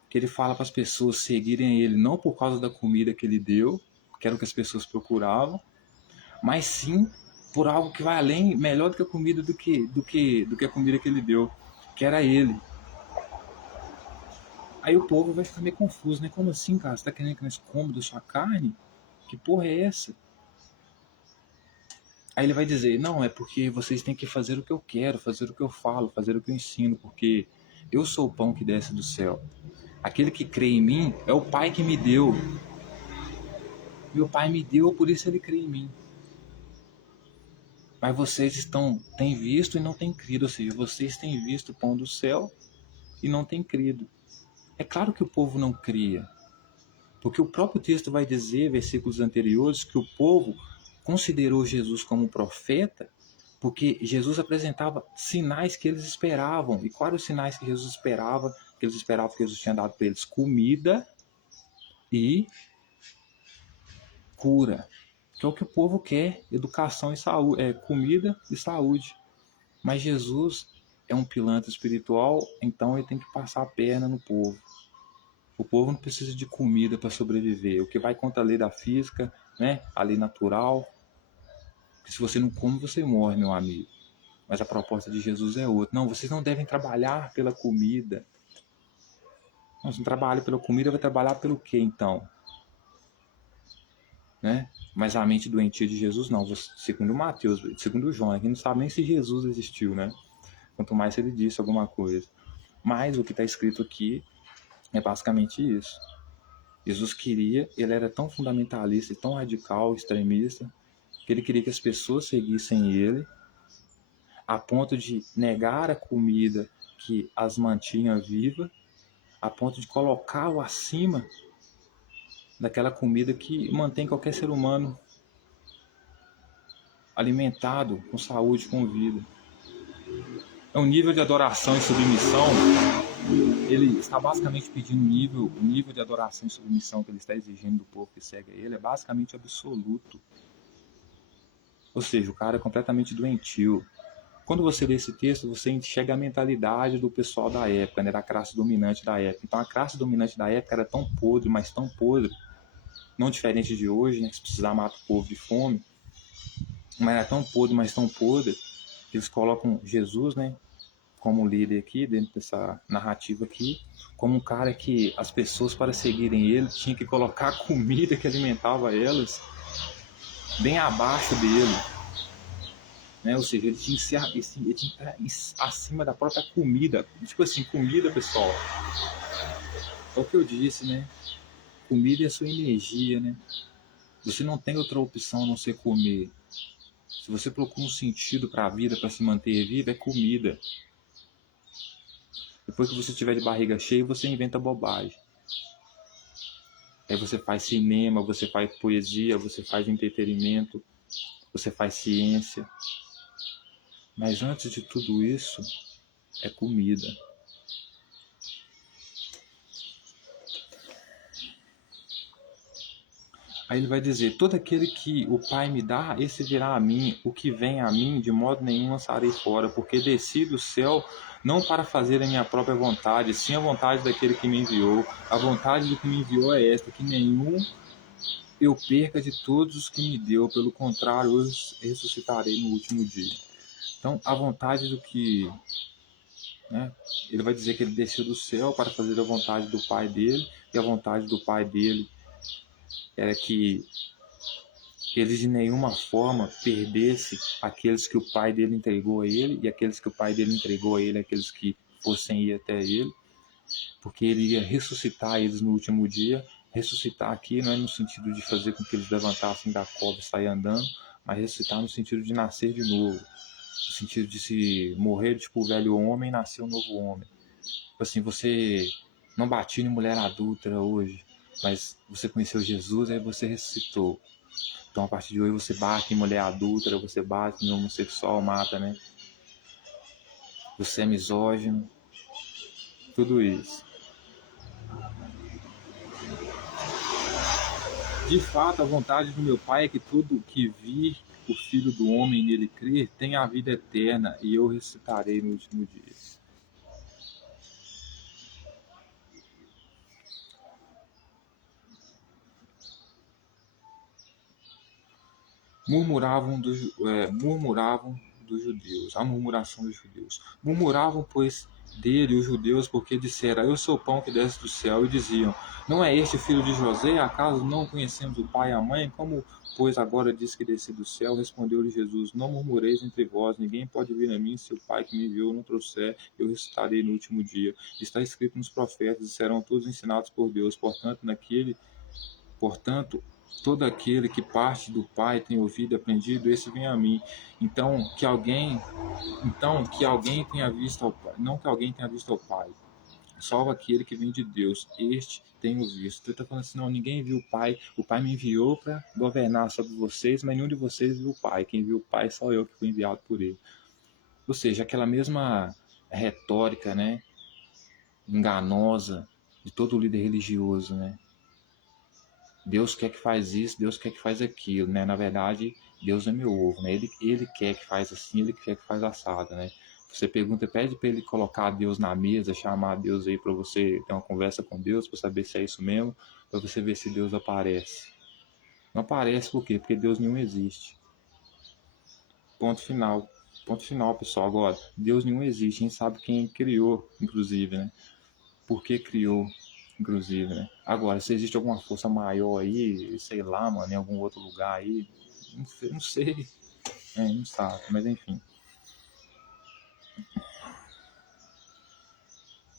que ele fala para as pessoas seguirem ele não por causa da comida que ele deu, que era o que as pessoas procuravam, mas sim por algo que vai além, melhor do que a comida do que a comida que ele deu, que era ele. Aí o povo vai ficar meio confuso, né? Como assim, cara? Você tá querendo que nós comamos da sua carne? Que porra é essa? Aí ele vai dizer, não, é porque vocês têm que fazer o que eu quero, fazer o que eu falo, fazer o que eu ensino, porque eu sou o pão que desce do céu. Aquele que crê em mim é o Pai que me deu. Meu Pai me deu, por isso ele crê em mim. Mas vocês têm visto e não têm crido, ou seja, vocês têm visto o pão do céu e não têm crido. É claro que o povo não cria, porque o próprio texto vai dizer, versículos anteriores, que o povo considerou Jesus como profeta, porque Jesus apresentava sinais que eles esperavam. E quais eram os sinais que Jesus esperava? Que eles esperavam que Jesus tinha dado para eles comida e cura, que é o que o povo quer, educação e saúde, comida e saúde. Mas Jesus é um pilantra espiritual, então ele tem que passar a perna no povo. O povo não precisa de comida para sobreviver. O que vai contra a lei da física, né? A lei natural. Que se você não come, você morre, meu amigo. Mas a proposta de Jesus é outra. Não, vocês não devem trabalhar pela comida. Não, se não trabalha pela comida, vai trabalhar pelo quê, então? Né? Mas a mente doentia de Jesus, não. Segundo Mateus, segundo João, a gente não sabe nem se Jesus existiu, né? Quanto mais se ele disse alguma coisa. Mas o que está escrito aqui é basicamente isso. Jesus ele era tão fundamentalista, tão radical, extremista, que ele queria que as pessoas seguissem ele, a ponto de negar a comida que as mantinha viva, a ponto de colocá-lo acima daquela comida que mantém qualquer ser humano alimentado, com saúde, com vida. É um nível de adoração e submissão. Ele está basicamente pedindo o nível de adoração e submissão que ele está exigindo do povo que segue a ele é basicamente absoluto. Ou seja, o cara é completamente doentio. Quando você lê esse texto, você enxerga a mentalidade do pessoal da época, né, da classe dominante da época. Então a classe dominante da época era tão podre, mas tão podre, não diferente de hoje, né, que se precisar matar o povo de fome, mas era tão podre, mas tão podre, que eles colocam Jesus, né, como líder aqui, dentro dessa narrativa aqui, como um cara que as pessoas, para seguirem ele, tinham que colocar a comida que alimentava elas bem abaixo dele. Né? Ou seja, ele tinha que estar acima da própria comida. Tipo assim, comida, pessoal, é o que eu disse, né? Comida é a sua energia, né? Você não tem outra opção a não ser comer. Se você procura um sentido para a vida, para se manter vivo, é comida. Depois que você estiver de barriga cheia, você inventa bobagem. Aí você faz cinema, você faz poesia, você faz entretenimento, você faz ciência. Mas antes de tudo isso, é comida. Aí ele vai dizer: todo aquele que o Pai me dá, esse virá a mim. O que vem a mim, de modo nenhum lançarei fora, porque desci do céu não para fazer a minha própria vontade, sim a vontade daquele que me enviou. A vontade do que me enviou é esta, que nenhum eu perca de todos os que me deu, pelo contrário, eu ressuscitarei no último dia. Então, a vontade do que, né, ele vai dizer que ele desceu do céu para fazer a vontade do Pai dele, e a vontade do Pai dele era que ele de nenhuma forma perdesse aqueles que o pai dele entregou a ele, e aqueles que o pai dele entregou a ele, aqueles que fossem ir até ele, porque ele ia ressuscitar eles no último dia. Ressuscitar aqui não é no sentido de fazer com que eles levantassem da cova e saíssem andando, mas ressuscitar no sentido de nascer de novo, no sentido de se morrer tipo o velho homem e nascer um novo homem. Tipo assim, você não batia em mulher adulta hoje, mas você conheceu Jesus, aí você ressuscitou. Então, a partir de hoje, você bate em mulher adúltera, você bate em homossexual, mata, né? Você é misógino, tudo isso. De fato, a vontade do meu Pai é que tudo que vir o Filho do Homem nele crer tenha a vida eterna, e eu ressuscitarei no último dia. Murmuravam dos judeus, a murmuração dos judeus. Murmuravam, pois, dele os judeus, porque disseram: eu sou o pão que desce do céu, e diziam: não é este filho de José? Acaso não conhecemos o pai e a mãe? Como, pois, agora diz que desci do céu? Respondeu-lhe Jesus: não murmureis entre vós, ninguém pode vir a mim se o Pai que me enviou não trouxer, eu ressuscitarei no último dia. Está escrito nos profetas, e serão todos ensinados por Deus. Portanto, todo aquele que parte do Pai tem ouvido e aprendido, esse vem a mim. Então, que alguém tenha visto ao Pai, não que alguém tenha visto ao Pai, salvo aquele que vem de Deus, este tenho visto. Ele está falando assim: não, ninguém viu o Pai me enviou para governar sobre vocês, mas nenhum de vocês viu o Pai. Quem viu o Pai só eu, que fui enviado por ele. Ou seja, aquela mesma retórica, né, enganosa de todo líder religioso, né? Deus quer que faz isso, Deus quer que faz aquilo, né? Na verdade, Deus é meu ovo, né? Ele quer que faz assim, ele quer que faz assado, né? Você pergunta, pede para ele colocar Deus na mesa, chamar Deus aí para você ter uma conversa com Deus, para saber se é isso mesmo, para você ver se Deus aparece. Não aparece por quê? Porque Deus nenhum existe. Ponto final. Ponto final, pessoal. Agora, Deus nenhum existe. A gente sabe quem criou, inclusive, né? Por que criou, inclusive, né? Agora, se existe alguma força maior aí, sei lá, mano, em algum outro lugar aí, não sei, não sabe, mas enfim.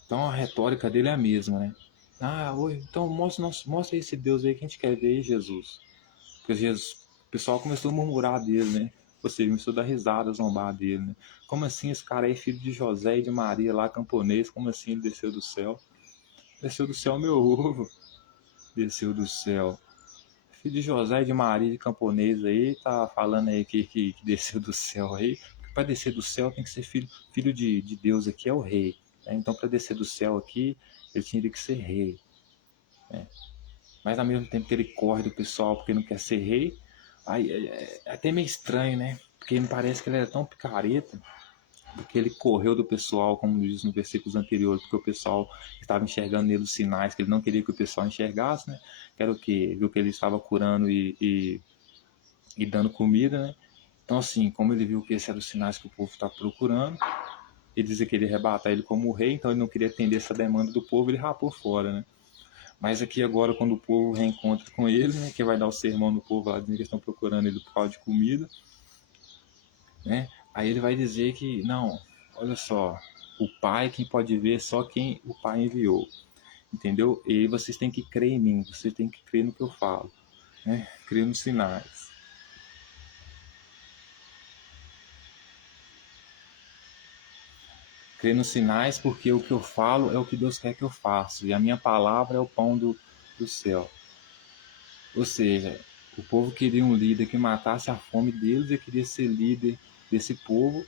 Então a retórica dele é a mesma, né? Ah, oi, então mostra esse Deus aí que a gente quer ver aí, Jesus. Porque Jesus, o pessoal começou a murmurar dele, né? Ou seja, começou a dar risada, zombar dele, né? Como assim esse cara aí, filho de José e de Maria lá, camponês, como assim ele desceu do céu? Desceu do céu meu ovo, desceu do céu. Filho de José e de Maria de camponês aí, tá falando aí que desceu do céu aí. Para descer do céu tem que ser filho de Deus aqui, é o rei. Né? Então, para descer do céu aqui, ele tinha que ser rei. Né? Mas ao mesmo tempo que ele corre do pessoal porque não quer ser rei, aí é até meio estranho, né? Porque me parece que ele era tão picareta, porque ele correu do pessoal, como diz no versículos anteriores, porque o pessoal estava enxergando nele os sinais que ele não queria que o pessoal enxergasse, né? Que era o quê? Viu que ele estava curando e dando comida, né? Então, assim, como ele viu que esses eram os sinais que o povo está procurando, ele dizia que ele ia arrebatar ele como rei, então ele não queria atender essa demanda do povo, ele rapou fora, né? Mas aqui agora, quando o povo reencontra com ele, né, que vai dar o sermão no povo lá, dizendo que estão procurando ele por causa de comida, né? Aí ele vai dizer que, não, olha só, o Pai, quem pode ver é só quem o Pai enviou, entendeu? E vocês têm que crer em mim, vocês têm que crer no que eu falo. né? Crer nos sinais. Crer nos sinais porque o que eu falo é o que Deus quer que eu faça. E a minha palavra é o pão do céu. Ou seja, o povo queria um líder que matasse a fome deles e queria ser líder desse povo,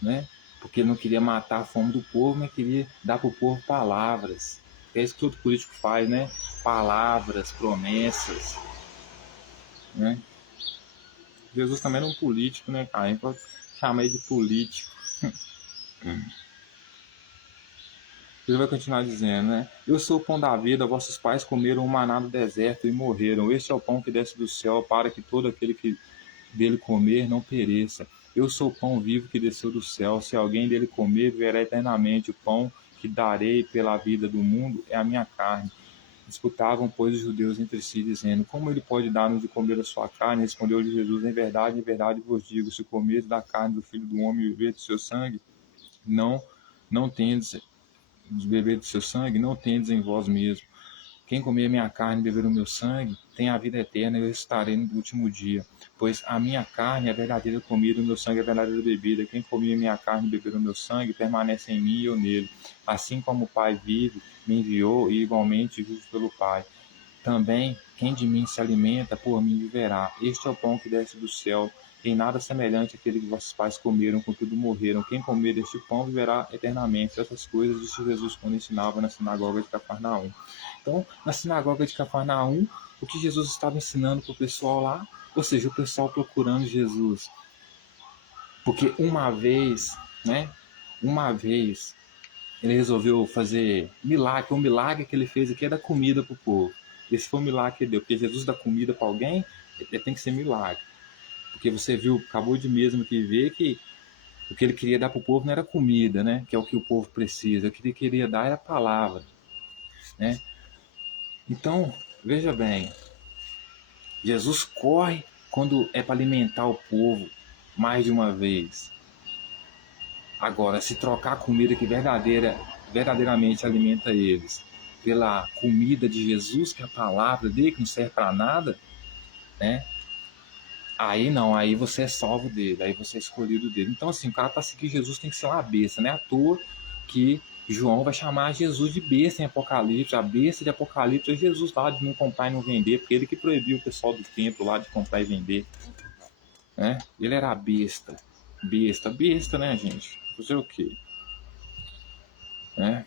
né? Porque ele não queria matar a fome do povo, mas queria dar para o povo palavras. É isso que todo político faz, né? Palavras, promessas, né? Jesus também era um político, né, cara? A gente pode chamar ele de político. Ele vai continuar dizendo, né? Eu sou o pão da vida, vossos pais comeram o maná do deserto e morreram. Este é o pão que desce do céu para que todo aquele que dele comer não pereça. Eu sou o pão vivo que desceu do céu. Se alguém dele comer, viverá eternamente. O pão que darei pela vida do mundo é a minha carne. Disputavam, pois, os judeus entre si, dizendo: Como ele pode dar-nos de comer a sua carne? Respondeu-lhe Jesus: Em verdade vos digo: se comeres da carne do Filho do Homem e beber do seu sangue, não, não tendes de beber do seu sangue, não tendes em vós mesmo. Quem comer a minha carne e beber o meu sangue, tem a vida eterna e eu estarei no último dia. Pois a minha carne é verdadeira comida, o meu sangue é verdadeira bebida. Quem comer a minha carne e beber o meu sangue, permanece em mim e eu nele. Assim como o Pai vive, me enviou e igualmente vivo pelo Pai. Também quem de mim se alimenta, por mim viverá. Este é o pão que desce do céu, em nada semelhante àquele que vossos pais comeram, contudo morreram. Quem comer deste pão viverá eternamente. Essas coisas disse Jesus quando ensinava na sinagoga de Cafarnaum. Então, na sinagoga de Cafarnaum, o que Jesus estava ensinando para o pessoal lá, ou seja, o pessoal procurando Jesus. Porque uma vez, né? Uma vez ele resolveu fazer milagre. O milagre que ele fez aqui é dar comida para o povo. Esse foi o milagre que ele deu. Porque Jesus dá comida para alguém, tem que ser milagre. Porque você viu, acabou de mesmo que ver que o que ele queria dar para o povo não era comida, né? Que é o que o povo precisa. O que ele queria dar era a palavra, né? Então, veja bem, Jesus corre quando é para alimentar o povo mais de uma vez. Agora, se trocar a comida que verdadeiramente alimenta eles pela comida de Jesus, que é a palavra dele, que não serve para nada, né? Aí não, aí você é salvo dele, aí você é escolhido dele. Então, assim, o cara para seguir Jesus tem que ser uma besta, né? À toa que João vai chamar Jesus de besta em Apocalipse. A besta de Apocalipse é Jesus lá de não comprar e não vender, porque ele que proibiu o pessoal do templo lá de comprar e vender, né? Ele era a besta. Besta, né, gente? Fazer o quê? Né?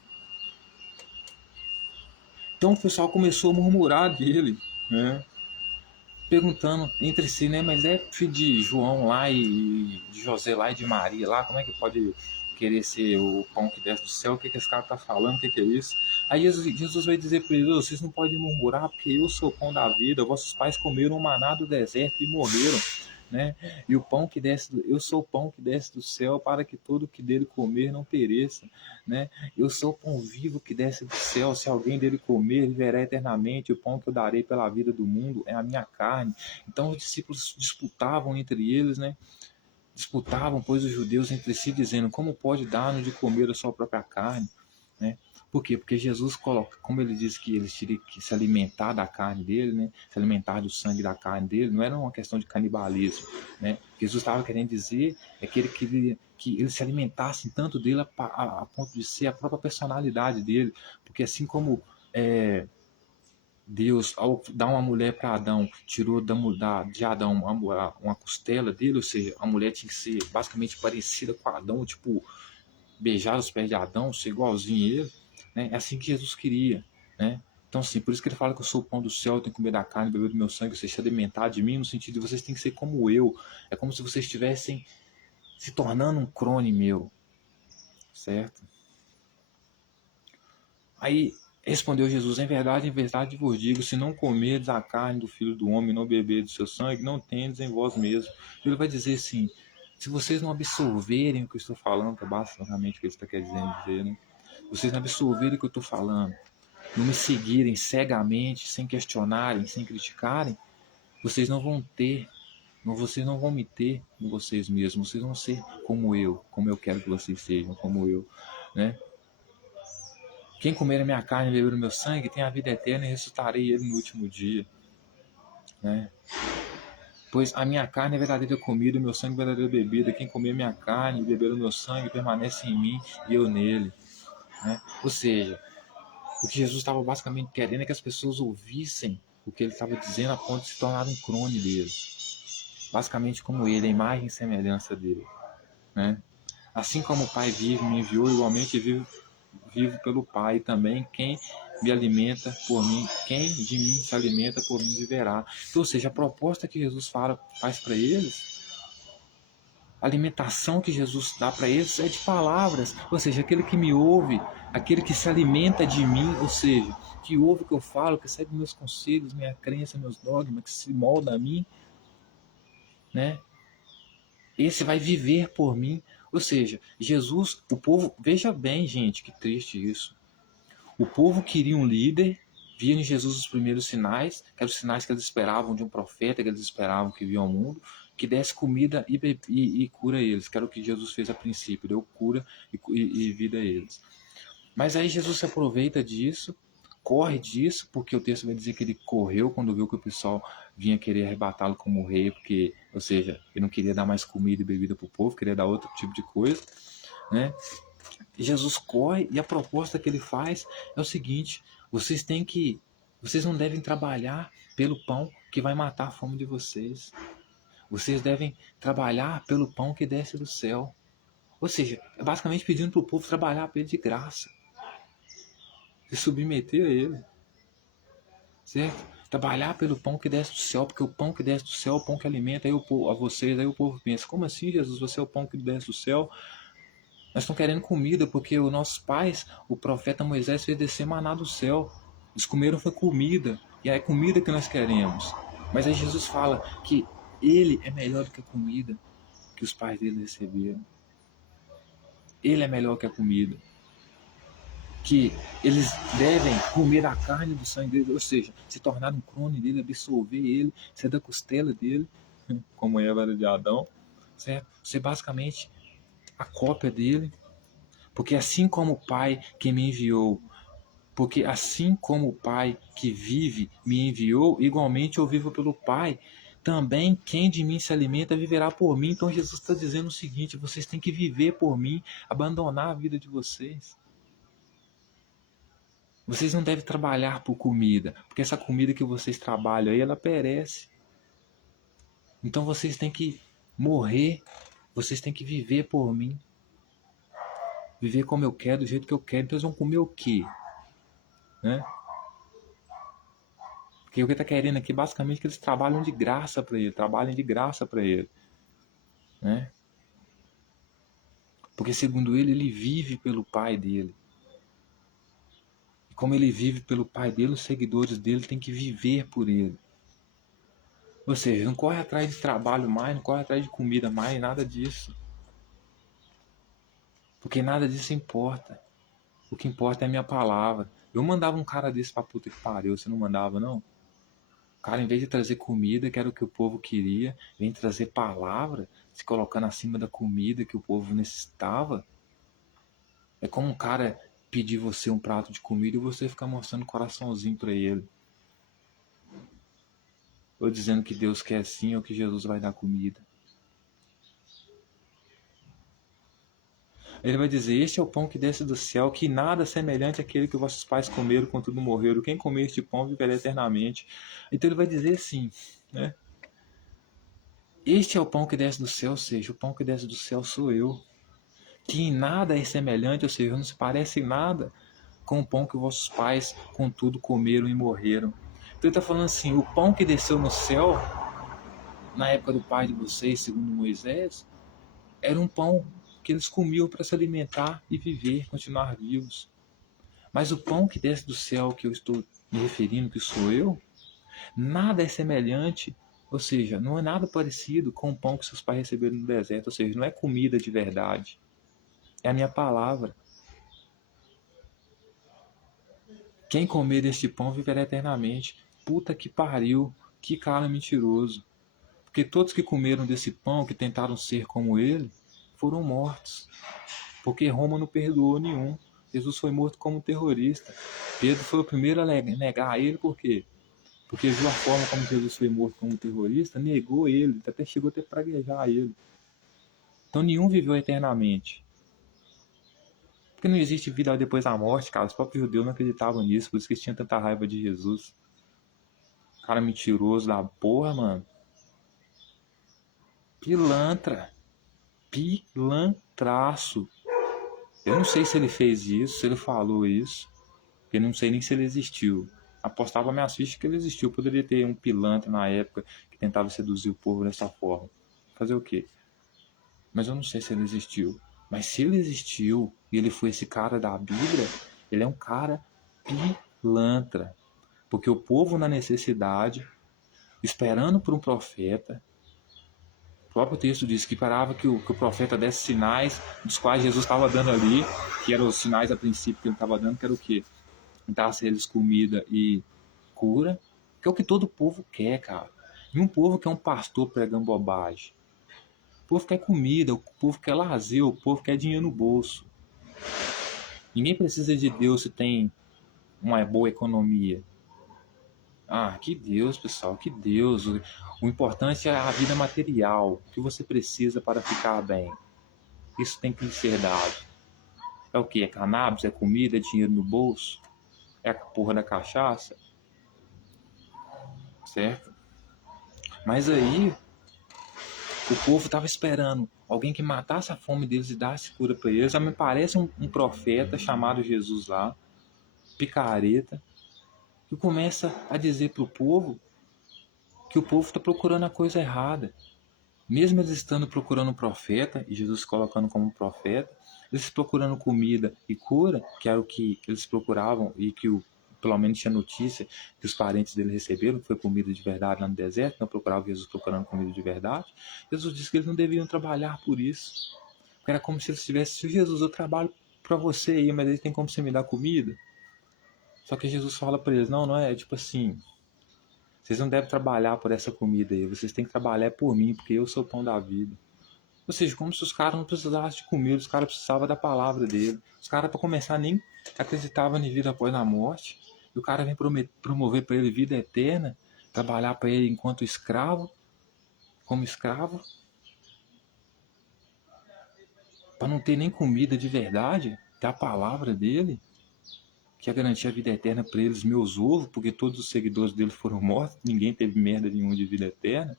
Então o pessoal começou a murmurar dele, né? Perguntando entre si, né? Mas é filho de João lá e de José lá e de Maria lá, como é que pode querer ser o pão que desce do céu? O que, que esse cara tá falando? O que, que é isso? Aí Jesus vai dizer para eles: vocês não podem murmurar, porque eu sou o pão da vida. Vossos pais comeram o maná do deserto e morreram. Né? E o pão que desce eu sou o pão que desce do céu para que todo que dele comer não pereça, né? Eu sou o pão vivo que desce do céu, se alguém dele comer, viverá eternamente. O pão que eu darei pela vida do mundo é a minha carne. Então os discípulos disputavam entre eles, né? Disputavam, pois, os judeus entre si, dizendo: como pode dar-nos de comer a sua própria carne? Né? Por quê? Porque Jesus coloca, como ele disse que eles teriam que se alimentar da carne dele, né? Se alimentar do sangue da carne dele, não era uma questão de canibalismo, né? Jesus estava querendo dizer que ele queria que eles se alimentassem tanto dele a ponto de ser a própria personalidade dele, porque assim como Deus, ao dar uma mulher para Adão, tirou de Adão uma costela dele, ou seja, a mulher tinha que ser basicamente parecida com Adão, tipo, beijar os pés de Adão, ser igualzinho a ele, né? É assim que Jesus queria, né? Então, assim, por isso que ele fala que eu sou o pão do céu, eu tenho que comer da carne, beber do meu sangue, vocês se alimentar de mim, no sentido de vocês têm que ser como eu. É como se vocês estivessem se tornando um clone meu, certo? Aí respondeu Jesus: em verdade vos digo, se não comerdes a carne do Filho do Homem, não beberdes do seu sangue, não tendes em vós mesmos. Ele vai dizer assim: se vocês não absorverem o que eu estou falando, que é basicamente o que ele está querendo dizer, né? Vocês não absorverem o que eu estou falando, não me seguirem cegamente, sem questionarem, sem criticarem, vocês não vão ter, vocês não vão me ter em vocês mesmos, vocês vão ser como eu quero que vocês sejam, como eu, né? Quem comer a minha carne e beber o meu sangue tem a vida eterna e ressuscitarei ele no último dia. né? Pois a minha carne é verdadeira comida, o meu sangue é verdadeira bebida. Quem comer minha carne e beber o meu sangue permanece em mim e eu nele, né? Ou seja, o que Jesus estava basicamente querendo é que as pessoas ouvissem o que ele estava dizendo a ponto de se tornar um clone dele. Basicamente como ele, a imagem e semelhança dele, né? Assim como o Pai vive me enviou, igualmente vivo pelo Pai também. Quem me alimenta por mim, quem de mim se alimenta por mim viverá. Então, ou seja, a proposta que Jesus faz para eles, a alimentação que Jesus dá para eles é de palavras. Ou seja, aquele que me ouve, aquele que se alimenta de mim, ou seja, que ouve o que eu falo, que segue meus conselhos, minha crença, meus dogmas, que se molda a mim, né? Esse vai viver por mim. Ou seja, Jesus, o povo, veja bem, gente, que triste isso. O povo queria um líder, via em Jesus os primeiros sinais, que eram os sinais que eles esperavam de um profeta, que eles esperavam que via ao mundo, que desse comida e cura a eles, que era o que Jesus fez a princípio, deu cura e vida a eles. Mas aí Jesus se aproveita disso, corre disso, porque o texto vai dizer que ele correu quando viu que o pessoal vinha querer arrebatá-lo como rei, porque, ou seja, ele não queria dar mais comida e bebida para o povo, queria dar outro tipo de coisa, né? E Jesus corre e a proposta que ele faz é o seguinte: vocês não devem trabalhar pelo pão que vai matar a fome de vocês. Vocês devem trabalhar pelo pão que desce do céu. Ou seja, é basicamente pedindo para o povo trabalhar para ele de graça, se submeter a ele, certo? Trabalhar pelo pão que desce do céu, porque o pão que desce do céu é o pão que alimenta aí a vocês. Aí o povo pensa: como assim, Jesus? Você é o pão que desce do céu? Nós estamos querendo comida, porque os nossos pais, o profeta Moisés, fez descer maná do céu. Eles comeram foi comida, e é comida que nós queremos. Mas aí Jesus fala que ele é melhor do que a comida que os pais dele receberam. Ele é melhor que a comida. Que eles devem comer a carne do sangue dele, ou seja, se tornar um clone dele, absorver ele, ser da costela dele, como Eva era de Adão, certo? Ser basicamente a cópia dele. Porque assim como o Pai que me enviou, porque assim como o Pai que vive me enviou, igualmente eu vivo pelo Pai. Também quem de mim se alimenta viverá por mim. Então Jesus está dizendo o seguinte: vocês têm que viver por mim, abandonar a vida de vocês. Vocês não devem trabalhar por comida, porque essa comida que vocês trabalham aí, ela perece. Então vocês têm que morrer, vocês têm que viver por mim. Viver como eu quero, do jeito que eu quero. Então eles vão comer o quê? Né? Porque o que está querendo aqui, basicamente, é que eles trabalham de graça para ele, né? Porque segundo ele vive pelo pai dele. E como ele vive pelo pai dele, os seguidores dele têm que viver por ele. Ou seja, não corre atrás de trabalho mais, não corre atrás de comida mais, nada disso. Porque nada disso importa. O que importa é a minha palavra. Eu mandava um cara desse pra puta que pariu, você não mandava, não? O cara, em vez de trazer comida, que era o que o povo queria, vem trazer palavra, se colocando acima da comida que o povo necessitava. É como um cara pedir você um prato de comida e você ficar mostrando o coraçãozinho para ele. Ou dizendo que Deus quer sim ou que Jesus vai dar comida. Ele vai dizer: este é o pão que desce do céu, que nada semelhante àquele que vossos pais comeram, contudo morreram. Quem comer este pão viverá eternamente. Então ele vai dizer assim, né? Este é o pão que desce do céu, ou seja, o pão que desce do céu sou eu. Que em nada é semelhante, ou seja, não se parece em nada com o pão que vossos pais, contudo, comeram e morreram. Então ele está falando assim: o pão que desceu no céu, na época do pai de vocês, segundo Moisés, era um pão que eles comiam para se alimentar e viver, continuar vivos. Mas o pão que desce do céu, que eu estou me referindo, que sou eu, nada é semelhante, ou seja, não é nada parecido com o pão que seus pais receberam no deserto, ou seja, não é comida de verdade, é a minha palavra. Quem comer deste pão viverá eternamente. Puta que pariu, que cara mentiroso. Porque todos que comeram desse pão, que tentaram ser como ele, foram mortos. Porque Roma não perdoou nenhum. Jesus foi morto como terrorista. Pedro foi o primeiro a negar ele, por quê? porque viu a forma como Jesus foi morto como terrorista, negou ele, até chegou a praguejar ele. Então nenhum viveu eternamente. Porque não existe vida depois da morte, cara. Os próprios judeus não acreditavam nisso, por isso que eles tinham tanta raiva de Jesus. Cara mentiroso da porra, mano. Pilantra. Pilantraço. Eu não sei se ele fez isso, se ele falou isso. Eu não sei nem se ele existiu. Apostava minhas fichas que ele existiu. Poderia ter um pilantra na época que tentava seduzir o povo dessa forma. Fazer o quê? Mas eu não sei se ele existiu. Mas se ele existiu e ele foi esse cara da Bíblia, ele é um cara pilantra. Porque o povo na necessidade, esperando por um profeta, o próprio texto diz que esperava que o profeta desse sinais, dos quais Jesus estava dando ali, que eram os sinais a princípio que ele estava dando, que era o quê? Dasse a eles comida e cura, que é o que todo povo quer, cara. E um povo que é um pastor pregando bobagem. O povo quer comida, o povo quer lazer, o povo quer dinheiro no bolso. Ninguém precisa de Deus se tem uma boa economia. Ah, que Deus, pessoal, que Deus. O importante é a vida material, o que você precisa para ficar bem. Isso tem que lhe ser dado. É o que? É cannabis? É comida? É dinheiro no bolso? É a porra da cachaça? Certo? Mas aí, o povo estava esperando alguém que matasse a fome deles e desse cura para eles. Já me parece um profeta chamado Jesus lá, picareta, que começa a dizer para o povo que o povo está procurando a coisa errada. Mesmo eles estando procurando um profeta, e Jesus colocando como profeta, eles procurando comida e cura, que era o que eles procuravam e que pelo menos tinha notícia que os parentes dele receberam, que foi comida de verdade lá no deserto, não procuravam Jesus procurando comida de verdade. Jesus disse que eles não deviam trabalhar por isso. Era como se eles tivessem, Jesus, eu trabalho para você aí, mas aí tem como você me dar comida? Só que Jesus fala para eles, não é tipo assim, vocês não devem trabalhar por essa comida aí, vocês têm que trabalhar por mim, porque eu sou o pão da vida. Ou seja, como se os caras não precisassem de comida, os caras precisavam da palavra dele. Os caras, para começar, nem acreditavam em vida após a morte. E o cara vem promover para ele vida eterna, trabalhar para ele enquanto escravo, como escravo, para não ter nem comida de verdade, ter a palavra dele, que ia garantir a vida eterna para eles, meus ovos, porque todos os seguidores dele foram mortos, ninguém teve merda nenhuma de vida eterna.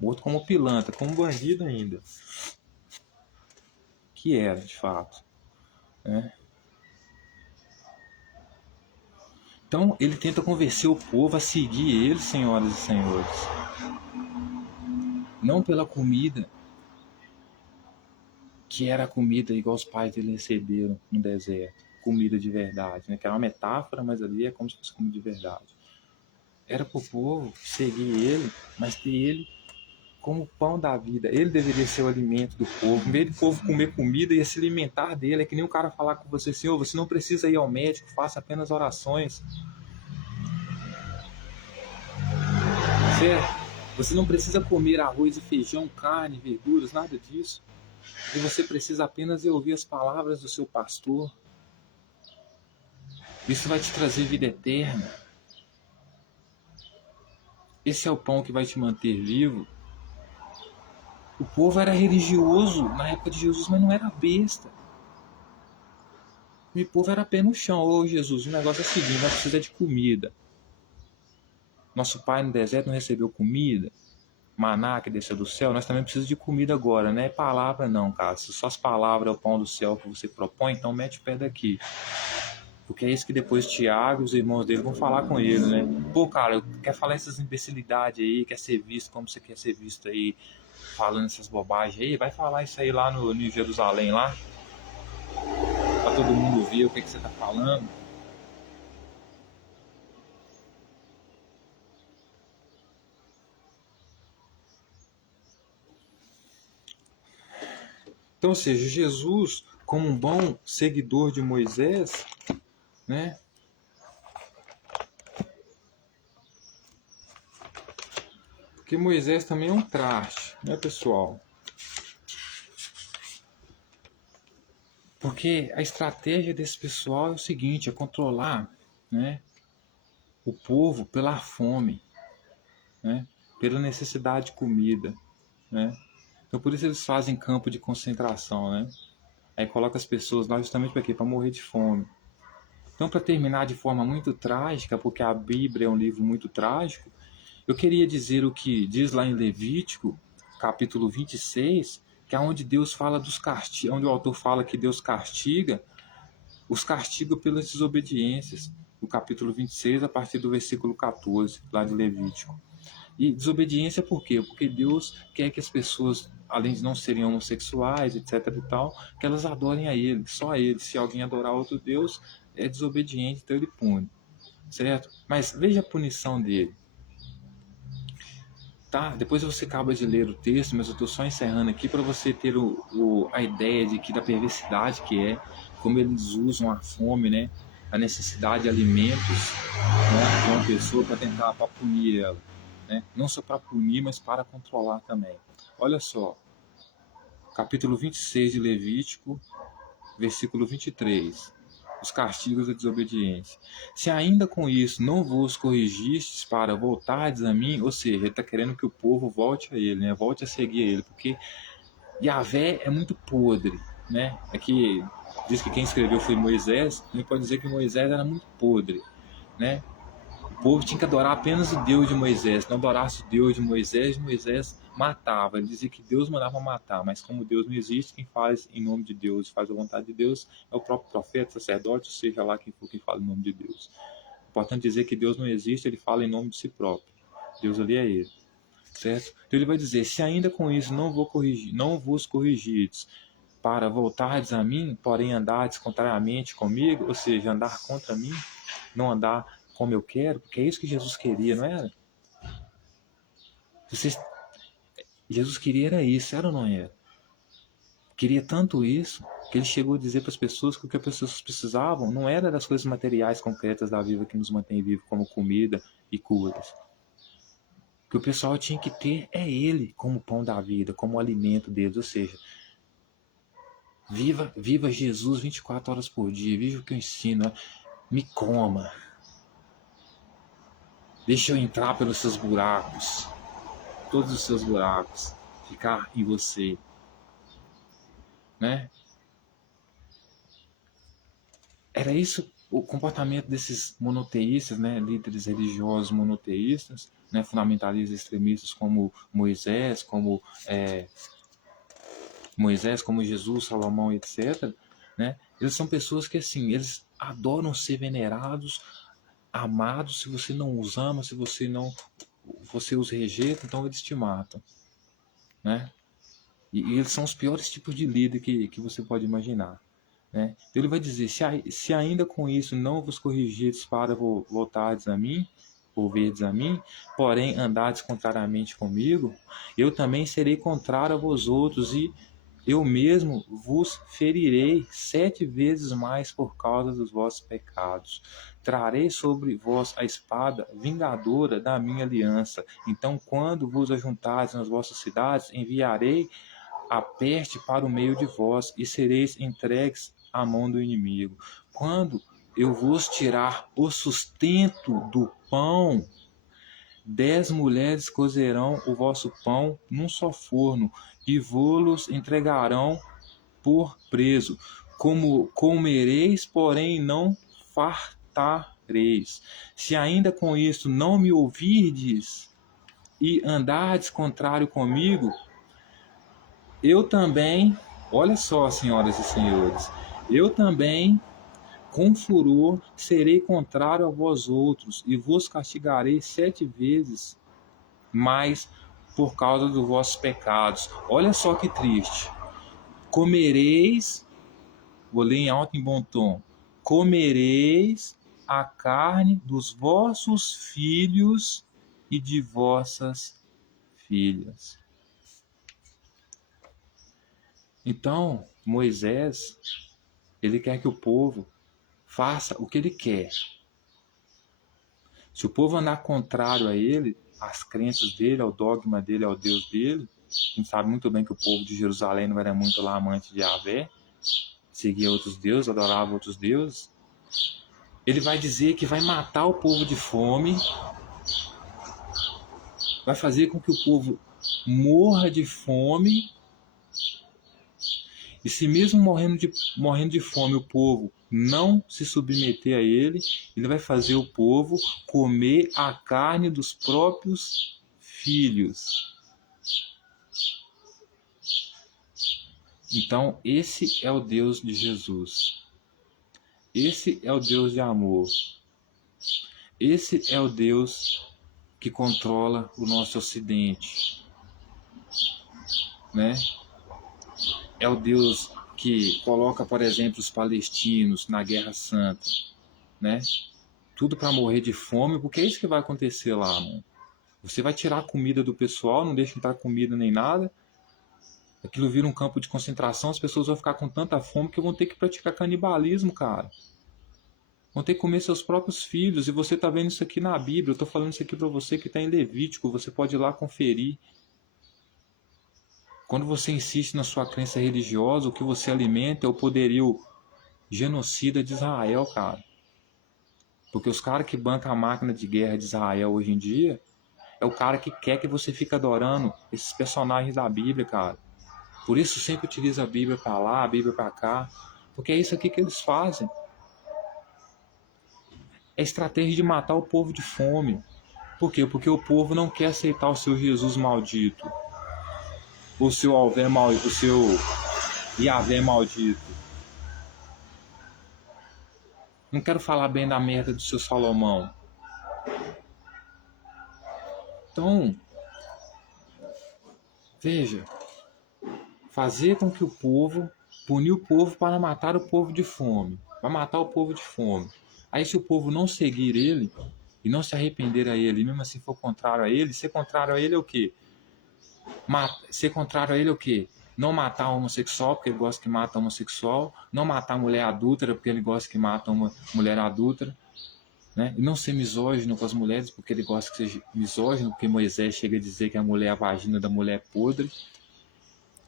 Morto como pilantra, como bandido ainda. Que era, de fato. Né? Então ele tenta convencer o povo a seguir ele, senhoras e senhores. Não pela comida, que era a comida igual os pais dele receberam no deserto. Comida de verdade, né? Que era uma metáfora, mas ali é como se fosse comida de verdade. Era para o povo seguir ele, mas ter ele como pão da vida. Ele deveria ser o alimento do povo. Em vez do povo comer comida e se alimentar dele, é que nem o cara falar com você, Senhor, você não precisa ir ao médico, faça apenas orações. Certo? Você não precisa comer arroz e feijão, carne, verduras, nada disso. E você precisa apenas ouvir as palavras do seu pastor. Isso vai te trazer vida eterna. Esse é o pão que vai te manter vivo. O povo era religioso na época de Jesus, mas não era besta. O povo era pé no chão. Ô Jesus, o negócio é o seguinte, nós precisamos de comida. Nosso pai no deserto não recebeu comida. Maná que desceu do céu, nós também precisamos de comida agora, não é palavra não, cara. Se só as palavras é o pão do céu que você propõe, então mete o pé daqui. Porque é isso que depois Tiago e os irmãos dele vão falar com ele, né? Pô, cara, quer falar essas imbecilidades aí, quer ser visto como você quer ser visto aí, falando essas bobagens aí, vai falar isso aí lá no Jerusalém, lá, pra todo mundo ver o que você tá falando. Então, ou seja, Jesus, como um bom seguidor de Moisés, né? Porque Moisés também é um traste, né, pessoal? Porque a estratégia desse pessoal é o seguinte, é controlar, né, o povo pela fome, né? Pela necessidade de comida, né? Então por isso eles fazem campo de concentração, né? Aí coloca as pessoas lá justamente para quê? Para morrer de fome. Então, para terminar de forma muito trágica, porque a Bíblia é um livro muito trágico, eu queria dizer o que diz lá em Levítico, capítulo 26, que é onde Deus fala dos castigos, onde o autor fala que Deus castiga, os castiga pelas desobediências. No capítulo 26, a partir do versículo 14, lá de Levítico. E desobediência por quê? Porque Deus quer que as pessoas, além de não serem homossexuais, etc e tal, que elas adorem a Ele, só a Ele. Se alguém adorar outro Deus, é desobediente, então Ele pune, certo? Mas veja a punição dele. Tá? Depois você acaba de ler o texto, mas eu estou só encerrando aqui para você ter a ideia de que da perversidade que é, como eles usam a fome, né? A necessidade de alimentos, né, de uma pessoa para punir ela. Né? Não só para punir, mas para controlar também. Olha só, capítulo 26 de Levítico, versículo 23. Os castigos da desobediência. Se ainda com isso não vos corrigistes para voltardes a mim, ou seja, ele está querendo que o povo volte a ele, né? Volte a seguir ele, porque Yahvé é muito podre, né? É que diz que quem escreveu foi Moisés, a gente pode dizer que Moisés era muito podre, né? O povo tinha que adorar apenas o Deus de Moisés. Se não adorasse o Deus de Moisés, Moisés matava. Ele dizia que Deus mandava matar, mas como Deus não existe, quem faz em nome de Deus, faz a vontade de Deus, é o próprio profeta, sacerdote, ou seja lá quem for que fala em nome de Deus. Importante dizer que Deus não existe, ele fala em nome de si próprio. Deus ali é ele. Certo? Então ele vai dizer, se ainda com isso não vos corrigides para voltardes a mim, porém andardes contrariamente comigo, ou seja, andar contra mim, não andar como eu quero, porque é isso que Jesus queria, não era? Vocês, Jesus queria era isso, era ou não era? Queria tanto isso que ele chegou a dizer para as pessoas que o que as pessoas precisavam não era das coisas materiais concretas da vida que nos mantém vivos, como comida e curas. O que o pessoal tinha que ter é ele como pão da vida, como alimento deles, ou seja, viva Jesus 24 horas por dia, viva o que eu ensino, me coma. Deixa eu entrar pelos seus buracos, todos os seus buracos, ficar em você, né? Era isso o comportamento desses monoteístas, né, líderes religiosos monoteístas, né, fundamentalistas extremistas como Moisés, como Jesus, Salomão, etc. Né? Eles são pessoas que assim, eles adoram ser venerados, amados. Se você não os ama, se você os rejeita, então eles te matam, né? E eles são os piores tipos de líder que você pode imaginar. Né? Então ele vai dizer, se ainda com isso não vos corrigides para voltardes a mim, ou verdes a mim, porém andardes contrariamente comigo, eu também serei contrário a vós outros, e eu mesmo vos ferirei 7 vezes mais por causa dos vossos pecados. Trarei sobre vós a espada vingadora da minha aliança. Então, quando vos ajuntares nas vossas cidades, enviarei a peste para o meio de vós, e sereis entregues à mão do inimigo. Quando eu vos tirar o sustento do pão, 10 mulheres cozerão o vosso pão num só forno, e vô-los entregarão por preso. Como comereis, porém não fartareis. Se ainda com isso não me ouvirdes e andardes contrário comigo, eu também, olha só, senhoras e senhores, eu também, com furor, serei contrário a vós outros, e vos castigarei 7 vezes mais por causa dos vossos pecados. Olha só que triste. Comereis, vou ler em alto e bom tom, comereis a carne dos vossos filhos e de vossas filhas. Então, Moisés, ele quer que o povo faça o que ele quer. Se o povo andar contrário a ele, às crenças dele, ao dogma dele, ao Deus dele, a gente sabe muito bem que o povo de Jerusalém não era muito lá amante de Yahvé, seguia outros deuses, adorava outros deuses. Ele vai dizer que vai matar o povo de fome, vai fazer com que o povo morra de fome, e se mesmo morrendo de fome o povo não se submeter a ele, ele vai fazer o povo comer a carne dos próprios filhos. Então, esse é o Deus de Jesus. Esse é o Deus de amor. Esse é o Deus que controla o nosso Ocidente, né? É o Deus que coloca, por exemplo, os palestinos na Guerra Santa, né? Tudo para morrer de fome, porque é isso que vai acontecer lá, mano. Você vai tirar a comida do pessoal, não deixa entrar comida nem nada. Aquilo vira um campo de concentração, as pessoas vão ficar com tanta fome que vão ter que praticar canibalismo, cara. Vão ter que comer seus próprios filhos, e você está vendo isso aqui na Bíblia. Eu estou falando isso aqui para você que está em Levítico, você pode ir lá conferir. Quando você insiste na sua crença religiosa, o que você alimenta é o poderio genocida de Israel, cara. Porque os caras que bancam a máquina de guerra de Israel hoje em dia é o cara que quer que você fique adorando esses personagens da Bíblia, cara. Por isso sempre utiliza a Bíblia para lá, a Bíblia para cá, porque é isso aqui que eles fazem. É estratégia de matar o povo de fome. Por quê? Porque o povo não quer aceitar o seu Jesus maldito, o seu Yahvé maldito. Não quero falar bem da merda do seu Salomão. Então, veja, fazer com que o povo, punir o povo para matar o povo de fome, para matar o povo de fome. Aí se o povo não seguir ele e não se arrepender a ele, e mesmo assim for contrário a ele, ser contrário a ele é o quê? Ser contrário a ele é o quê? Não matar homossexual porque ele gosta que mata homossexual, não matar mulher adúltera porque ele gosta que mata uma mulher adúltera, né? E não ser misógino com as mulheres porque ele gosta que seja misógino, porque Moisés chega a dizer que a mulher é a vagina da mulher podre.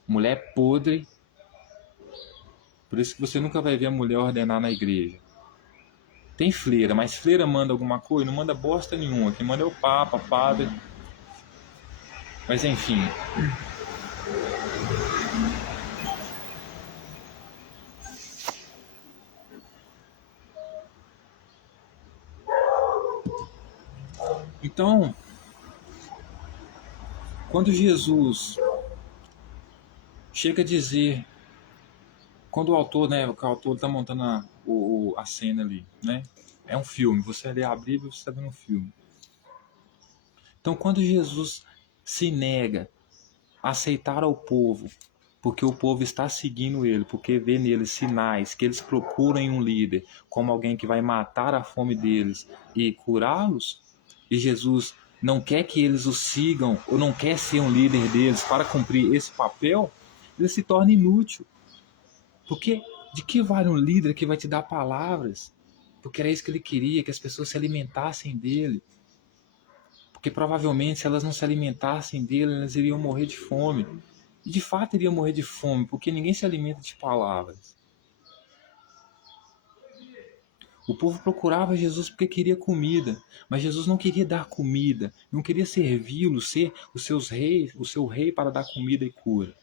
Mulher podre. Por isso que você nunca vai ver a mulher ordenar na igreja. Tem freira, mas freira manda alguma coisa? Não manda bosta nenhuma. Quem manda é o papa, padre. Mas enfim. Então, quando Jesus chega a dizer, quando o autor está montando a cena ali, né? É um filme, você lê a Bíblia e você está vendo um filme. Então, quando Jesus se nega a aceitar ao povo, porque o povo está seguindo ele, porque vê neles sinais que eles procuram em um líder como alguém que vai matar a fome deles e curá-los, e Jesus não quer que eles o sigam, ou não quer ser um líder deles para cumprir esse papel, ele se torna inútil. Porque de que vale um líder que vai te dar palavras? Porque era isso que ele queria, que as pessoas se alimentassem dele. Porque provavelmente se elas não se alimentassem dele, elas iriam morrer de fome. E de fato iriam morrer de fome, porque ninguém se alimenta de palavras. O povo procurava Jesus porque queria comida, mas Jesus não queria dar comida, não queria servi-lo, ser o seu rei para dar comida e cura.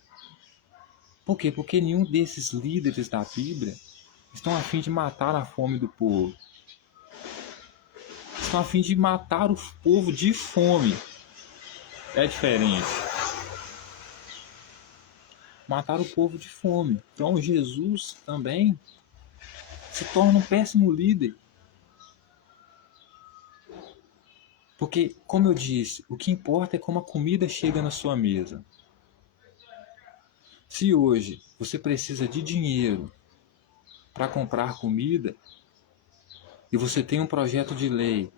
Por quê? Porque nenhum desses líderes da Bíblia estão a fim de matar a fome do povo. Estão a fim de matar o povo de fome. É diferente. Matar o povo de fome. Então Jesus também se torna um péssimo líder. Porque, como eu disse, o que importa é como a comida chega na sua mesa. Se hoje você precisa de dinheiro para comprar comida e você tem um projeto de lei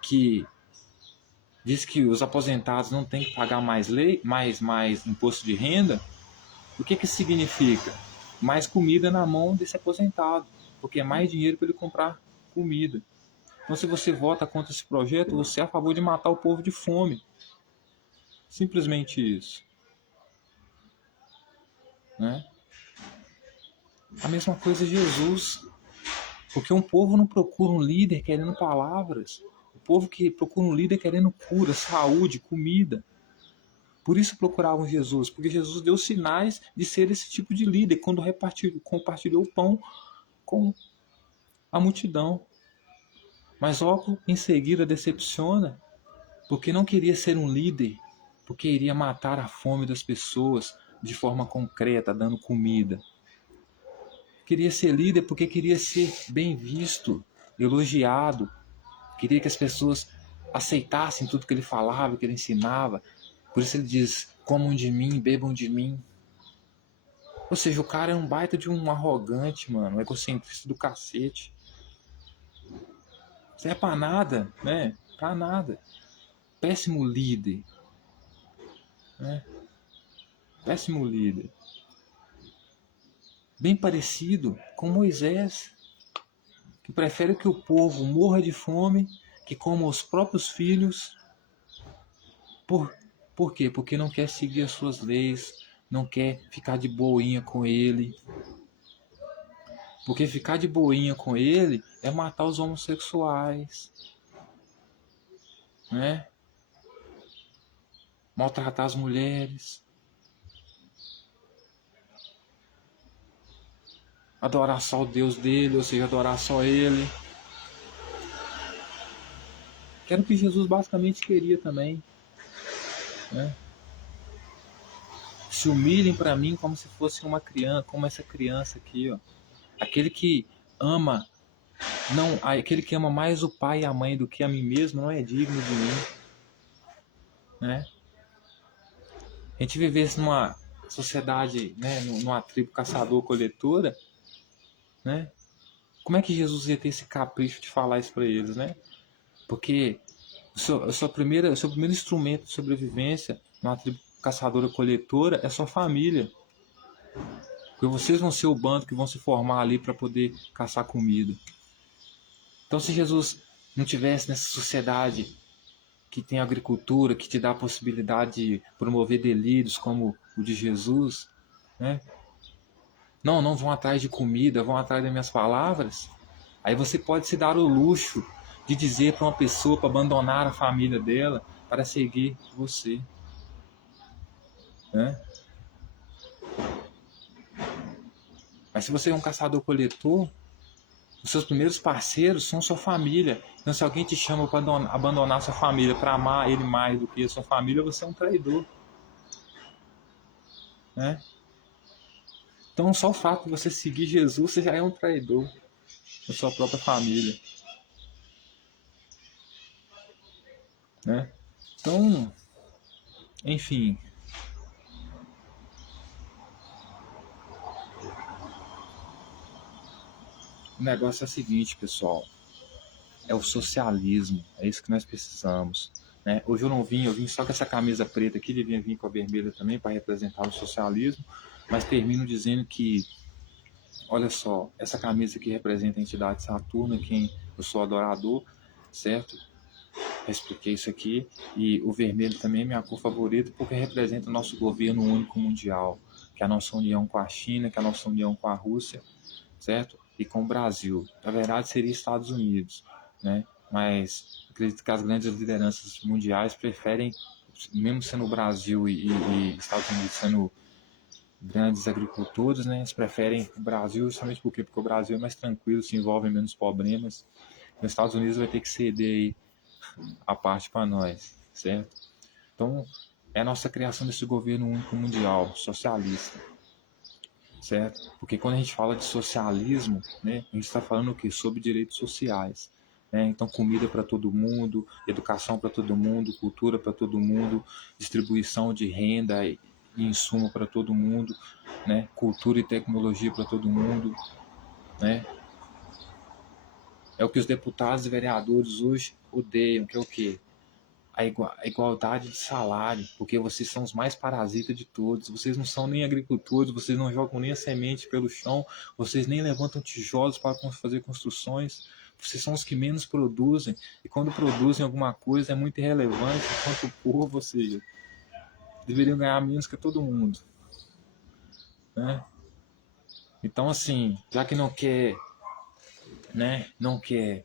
que diz que os aposentados não têm que pagar mais imposto de renda, o que isso significa? Mais comida na mão desse aposentado, porque é mais dinheiro para ele comprar comida. Então, se você vota contra esse projeto, você é a favor de matar o povo de fome. Simplesmente isso. Né? A mesma coisa Jesus. Porque um povo não procura um líder querendo palavras. O povo que procura um líder querendo cura, saúde, comida. Por isso procuravam Jesus, porque Jesus deu sinais de ser esse tipo de líder quando compartilhou o pão com a multidão. Mas logo em seguida decepciona, porque não queria ser um líder, porque iria matar a fome das pessoas de forma concreta, dando comida. Queria ser líder porque queria ser bem visto, elogiado, queria que as pessoas aceitassem tudo que ele falava, que ele ensinava. Por isso ele diz: comam de mim, bebam de mim. Ou seja, o cara é um baita de um arrogante, mano, um egocentrista do cacete. Isso é pra nada, né? Pra nada. Péssimo líder, né? Péssimo líder. Bem parecido com Moisés, que prefere que o povo morra de fome, que coma os próprios filhos. Por, por quê? Porque não quer seguir as suas leis, não quer ficar de boinha com ele. Porque ficar de boinha com ele é matar os homossexuais, né? Maltratar as mulheres, adorar só o Deus dele, ou seja, adorar só ele. Que era o que Jesus basicamente queria também, né? Se humilhem para mim como se fosse uma criança, como essa criança aqui, ó. Aquele que ama, não, aquele que ama mais o pai e a mãe do que a mim mesmo não é digno de mim, né? A gente vivesse numa sociedade, né, numa tribo caçador-coletora, né? Como é que Jesus ia ter esse capricho de falar isso para eles, né? Porque o seu primeiro instrumento de sobrevivência numa tribo caçadora-coletora é sua família. Porque vocês vão ser o bando que vão se formar ali para poder caçar comida. Então, se Jesus não tivesse nessa sociedade que tem agricultura, que te dá a possibilidade de promover delírios como o de Jesus, né? Não vão atrás de comida, vão atrás das minhas palavras. Aí você pode se dar o luxo de dizer para uma pessoa para abandonar a família dela para seguir você, né? Mas se você é um caçador-coletor, os seus primeiros parceiros são sua família. Então, se alguém te chama para abandonar sua família, para amar ele mais do que a sua família, você é um traidor, né? Então, só o fato de você seguir Jesus, você já é um traidor da sua própria família, né? Então, enfim, o negócio é o seguinte, pessoal. É o socialismo, é isso que nós precisamos, né? Hoje eu vim só com essa camisa preta aqui, devia vir com a vermelha também para representar o socialismo, mas termino dizendo que, olha só, essa camisa aqui representa a entidade Saturno, quem eu sou adorador, certo? Já expliquei isso aqui, e o vermelho também é minha cor favorita porque representa o nosso governo único mundial, que é a nossa união com a China, que é a nossa união com a Rússia, certo? E com o Brasil. Na verdade, seria Estados Unidos, né? Mas acredito que as grandes lideranças mundiais preferem, mesmo sendo o Brasil e Estados Unidos sendo grandes agricultores, né? Eles preferem o Brasil justamente por quê? Porque o Brasil é mais tranquilo, se envolve em menos problemas. Os Estados Unidos vai ter que ceder aí a parte para nós, certo? Então, é a nossa criação desse governo único mundial, socialista, certo? Porque quando a gente fala de socialismo, né, a gente está falando o quê? Sobre direitos sociais. Né? Então, comida para todo mundo, educação para todo mundo, cultura para todo mundo, distribuição de renda e insumo para todo mundo, né? Cultura e tecnologia para todo mundo. Né? É o que os deputados e vereadores hoje odeiam, que é o quê? A igualdade de salário, porque vocês são os mais parasitas de todos. Vocês não são nem agricultores, vocês não jogam nem a semente pelo chão, vocês nem levantam tijolos para fazer construções. Vocês são os que menos produzem, e quando produzem alguma coisa é muito irrelevante enquanto o povo, ou seja, deveriam ganhar menos que todo mundo. Né? Então, assim, já que não quer né, não quer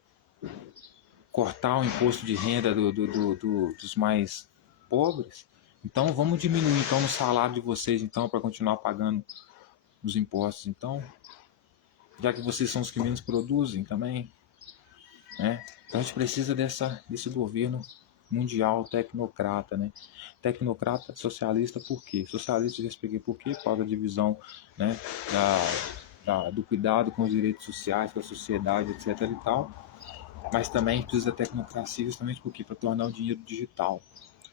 cortar o imposto de renda dos mais pobres, então vamos diminuir então o salário de vocês então para continuar pagando os impostos, então, já que vocês são os que menos produzem também, né? Então a gente precisa desse governo mundial tecnocrata, né? Tecnocrata socialista por quê? Socialista, já expliquei por quê, por causa da divisão, né, do cuidado com os direitos sociais, com a sociedade, etc e tal, mas também precisa da tecnocracia justamente por quê? Para tornar o dinheiro digital.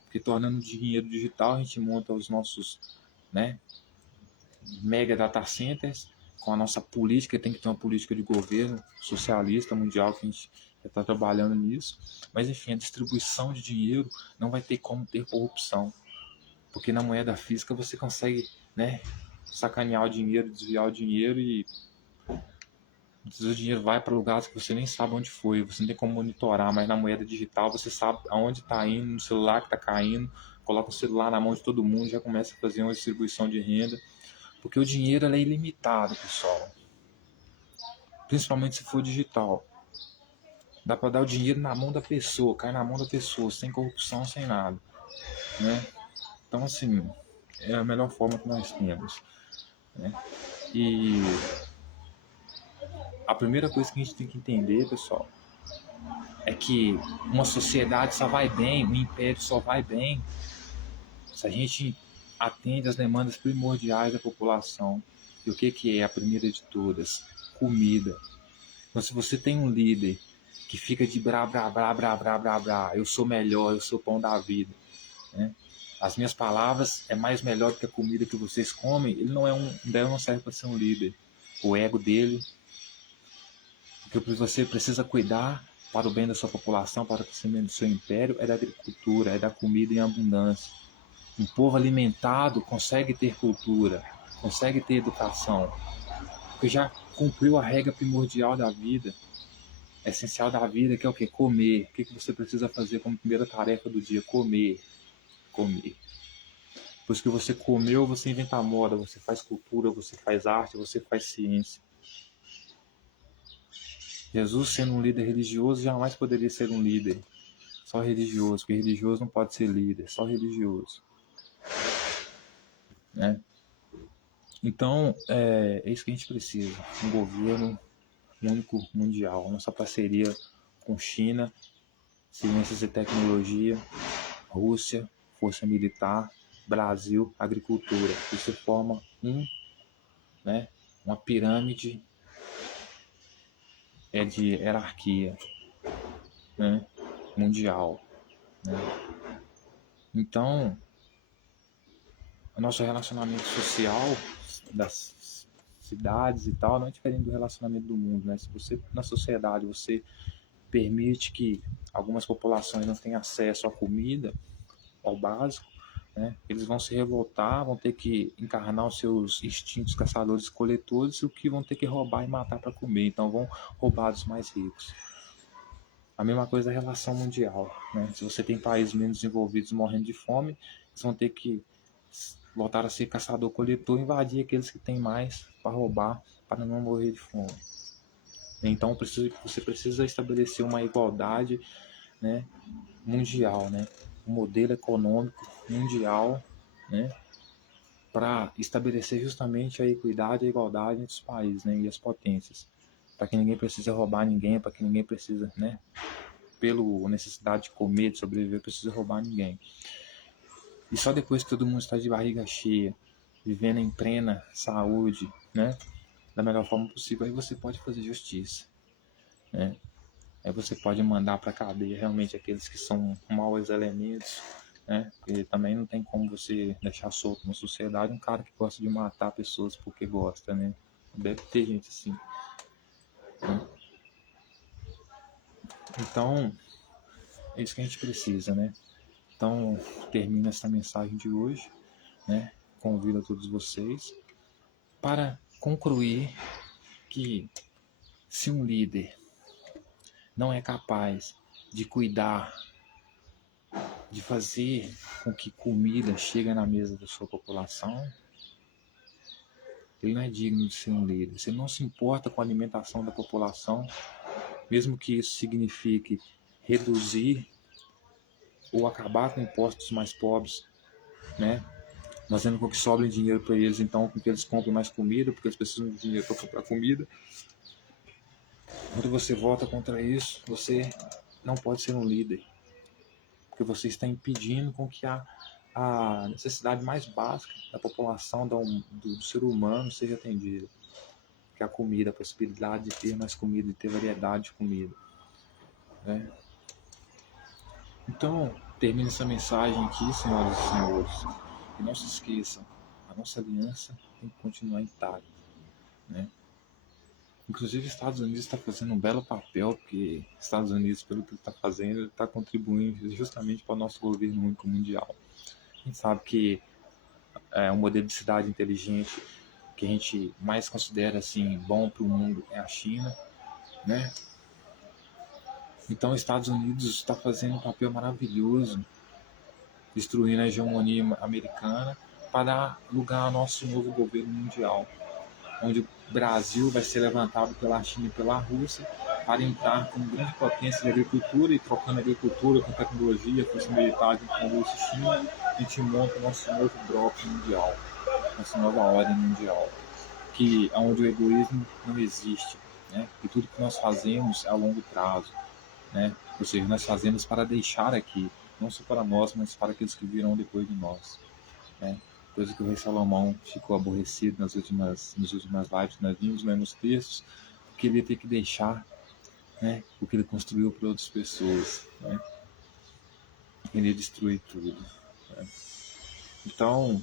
Porque tornando o dinheiro digital, a gente monta os nossos, né, mega data centers, com a nossa política, tem que ter uma política de governo socialista mundial, que a gente já está trabalhando nisso, mas enfim, a distribuição de dinheiro não vai ter como ter corrupção, porque na moeda física você consegue, né, sacanear o dinheiro, desviar o dinheiro e o dinheiro vai para lugares que você nem sabe onde foi, você não tem como monitorar, mas na moeda digital você sabe aonde está indo, no celular que está caindo, coloca o celular na mão de todo mundo, já começa a fazer uma distribuição de renda, porque o dinheiro é ilimitado, pessoal. Principalmente se for digital. Dá para dar o dinheiro na mão da pessoa, cai na mão da pessoa, sem corrupção, sem nada, né? Então, assim, é a melhor forma que nós temos, né? E a primeira coisa que a gente tem que entender, pessoal, é que uma sociedade só vai bem, um império só vai bem se a gente atende às demandas primordiais da população. E o que é a primeira de todas? Comida. Então, se você tem um líder que fica de brá, brá, brá, brá, brá, brá, brá, eu sou melhor, eu sou o pão da vida, né? As minhas palavras é mais melhor do que a comida que vocês comem, ele não serve para ser um líder. O ego dele, porque você precisa cuidar para o bem da sua população, para o crescimento do seu império, é da agricultura, é da comida em abundância. Um povo alimentado consegue ter cultura, consegue ter educação, porque já cumpriu a regra primordial da vida, essencial da vida, que é o quê? Comer. O que você precisa fazer como primeira tarefa do dia? Comer. Comer. Depois que você comeu, você inventa moda, você faz cultura, você faz arte, você faz ciência. Jesus, sendo um líder religioso, jamais poderia ser um líder só religioso, porque religioso não pode ser líder, só religioso, né? Então, é isso que a gente precisa, um governo único mundial, nossa parceria com China, ciências e tecnologia, Rússia, força militar, Brasil, agricultura. Isso forma né, uma pirâmide de hierarquia, né, mundial, né? Então, o nosso relacionamento social das cidades e tal não é diferente do relacionamento do mundo, né? Se você na sociedade você permite que algumas populações não tenham acesso à comida, ao básico, né? Eles vão se revoltar, vão ter que encarnar os seus instintos caçadores-coletores, o que vão ter que roubar e matar para comer. Então vão roubar dos mais ricos. A mesma coisa da relação mundial, né? Se você tem países menos desenvolvidos morrendo de fome, eles vão ter que voltar a ser caçador-coletor, invadir aqueles que têm mais para roubar, para não morrer de fome. Então você precisa estabelecer uma igualdade, né, mundial, né? Um modelo econômico mundial, né, para estabelecer justamente a equidade e a igualdade entre os países, né, e as potências, para que ninguém precise roubar ninguém, para que ninguém precisa, né, pela necessidade de comer, de sobreviver, precisa roubar ninguém. E só depois que todo mundo está de barriga cheia, vivendo em plena saúde, né, da melhor forma possível, aí você pode fazer justiça, né? Aí você pode mandar para a cadeia realmente aqueles que são maus elementos, né? Porque também não tem como você deixar solto na sociedade um cara que gosta de matar pessoas porque gosta, né? Deve ter gente assim, né? Então, é isso que a gente precisa, né? Então, termina essa mensagem de hoje, né? Convido a todos vocês para concluir que se um líder não é capaz de cuidar, de fazer com que comida chegue na mesa da sua população, ele não é digno de ser um líder. Se ele não se importa com a alimentação da população, mesmo que isso signifique reduzir ou acabar com impostos mais pobres, né? Fazendo com que sobre dinheiro para eles, então, com que eles comprem mais comida, porque eles precisam de dinheiro para comprar comida. Quando você vota contra isso, você não pode ser um líder, porque você está impedindo com que a necessidade mais básica da população, do ser humano, seja atendida, que é a comida, a possibilidade de ter mais comida, de ter variedade de comida, né? Então, termino essa mensagem aqui, senhoras e senhores, e não se esqueçam, a nossa aliança tem que continuar intacta, né? Inclusive, os Estados Unidos está fazendo um belo papel, porque os Estados Unidos, pelo que ele está fazendo, está contribuindo justamente para o nosso governo único mundial. A gente sabe que um modelo de cidade inteligente que a gente mais considera assim bom para o mundo é a China, né? Então, os Estados Unidos está fazendo um papel maravilhoso, destruindo a hegemonia americana para dar lugar ao nosso novo governo mundial, onde o Brasil vai ser levantado pela China e pela Rússia para entrar como grande potência de agricultura e trocando agricultura com tecnologia, força militar com Rússia e China, a gente monta o nosso novo bloco mundial, nossa nova ordem mundial, que é onde o egoísmo não existe, né? E tudo que nós fazemos é a longo prazo, né? Ou seja, nós fazemos para deixar aqui, não só para nós, mas para aqueles que virão depois de nós, né? Coisa que o rei Salomão ficou aborrecido nas últimas lives que nós vimos, né, nos textos, porque ele ia ter que deixar, né, o que ele construiu para outras pessoas, né? Ele ia destruir tudo, né? Então,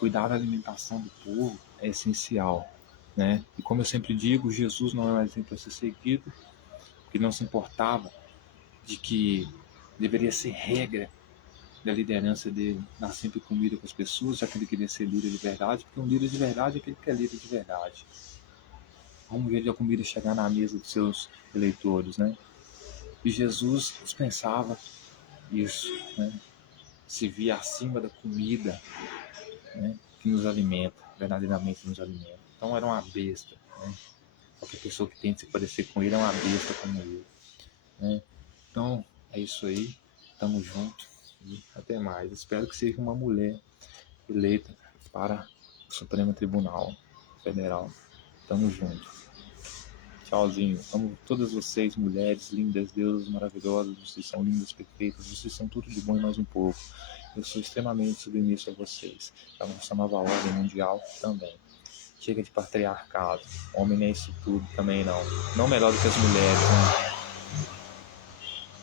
cuidar da alimentação do povo é essencial, né? E como eu sempre digo, Jesus não é um exemplo a ser seguido, porque não se importava de que deveria ser regra da liderança dele, dar sempre comida com as pessoas, já que ele queria ser líder de verdade, porque um líder de verdade é aquele que é líder de verdade. Vamos ver a comida chegar na mesa dos seus eleitores, né? E Jesus dispensava isso, né? Se via acima da comida, né, que nos alimenta, verdadeiramente nos alimenta. Então era uma besta, né? Qualquer pessoa que tente se parecer com ele é uma besta como ele, né? Então é isso aí, tamo junto e até mais. Espero que seja uma mulher eleita para o Supremo Tribunal Federal. Tamo junto. Tchauzinho. Amo todas vocês, mulheres lindas, deusas maravilhosas. Vocês são lindas, perfeitas. Vocês são tudo de bom e mais um pouco. Eu sou extremamente submisso a vocês. A nossa nova ordem mundial também. Chega de patriarcado. Homem nem é isso tudo também não. Não melhor do que as mulheres, né?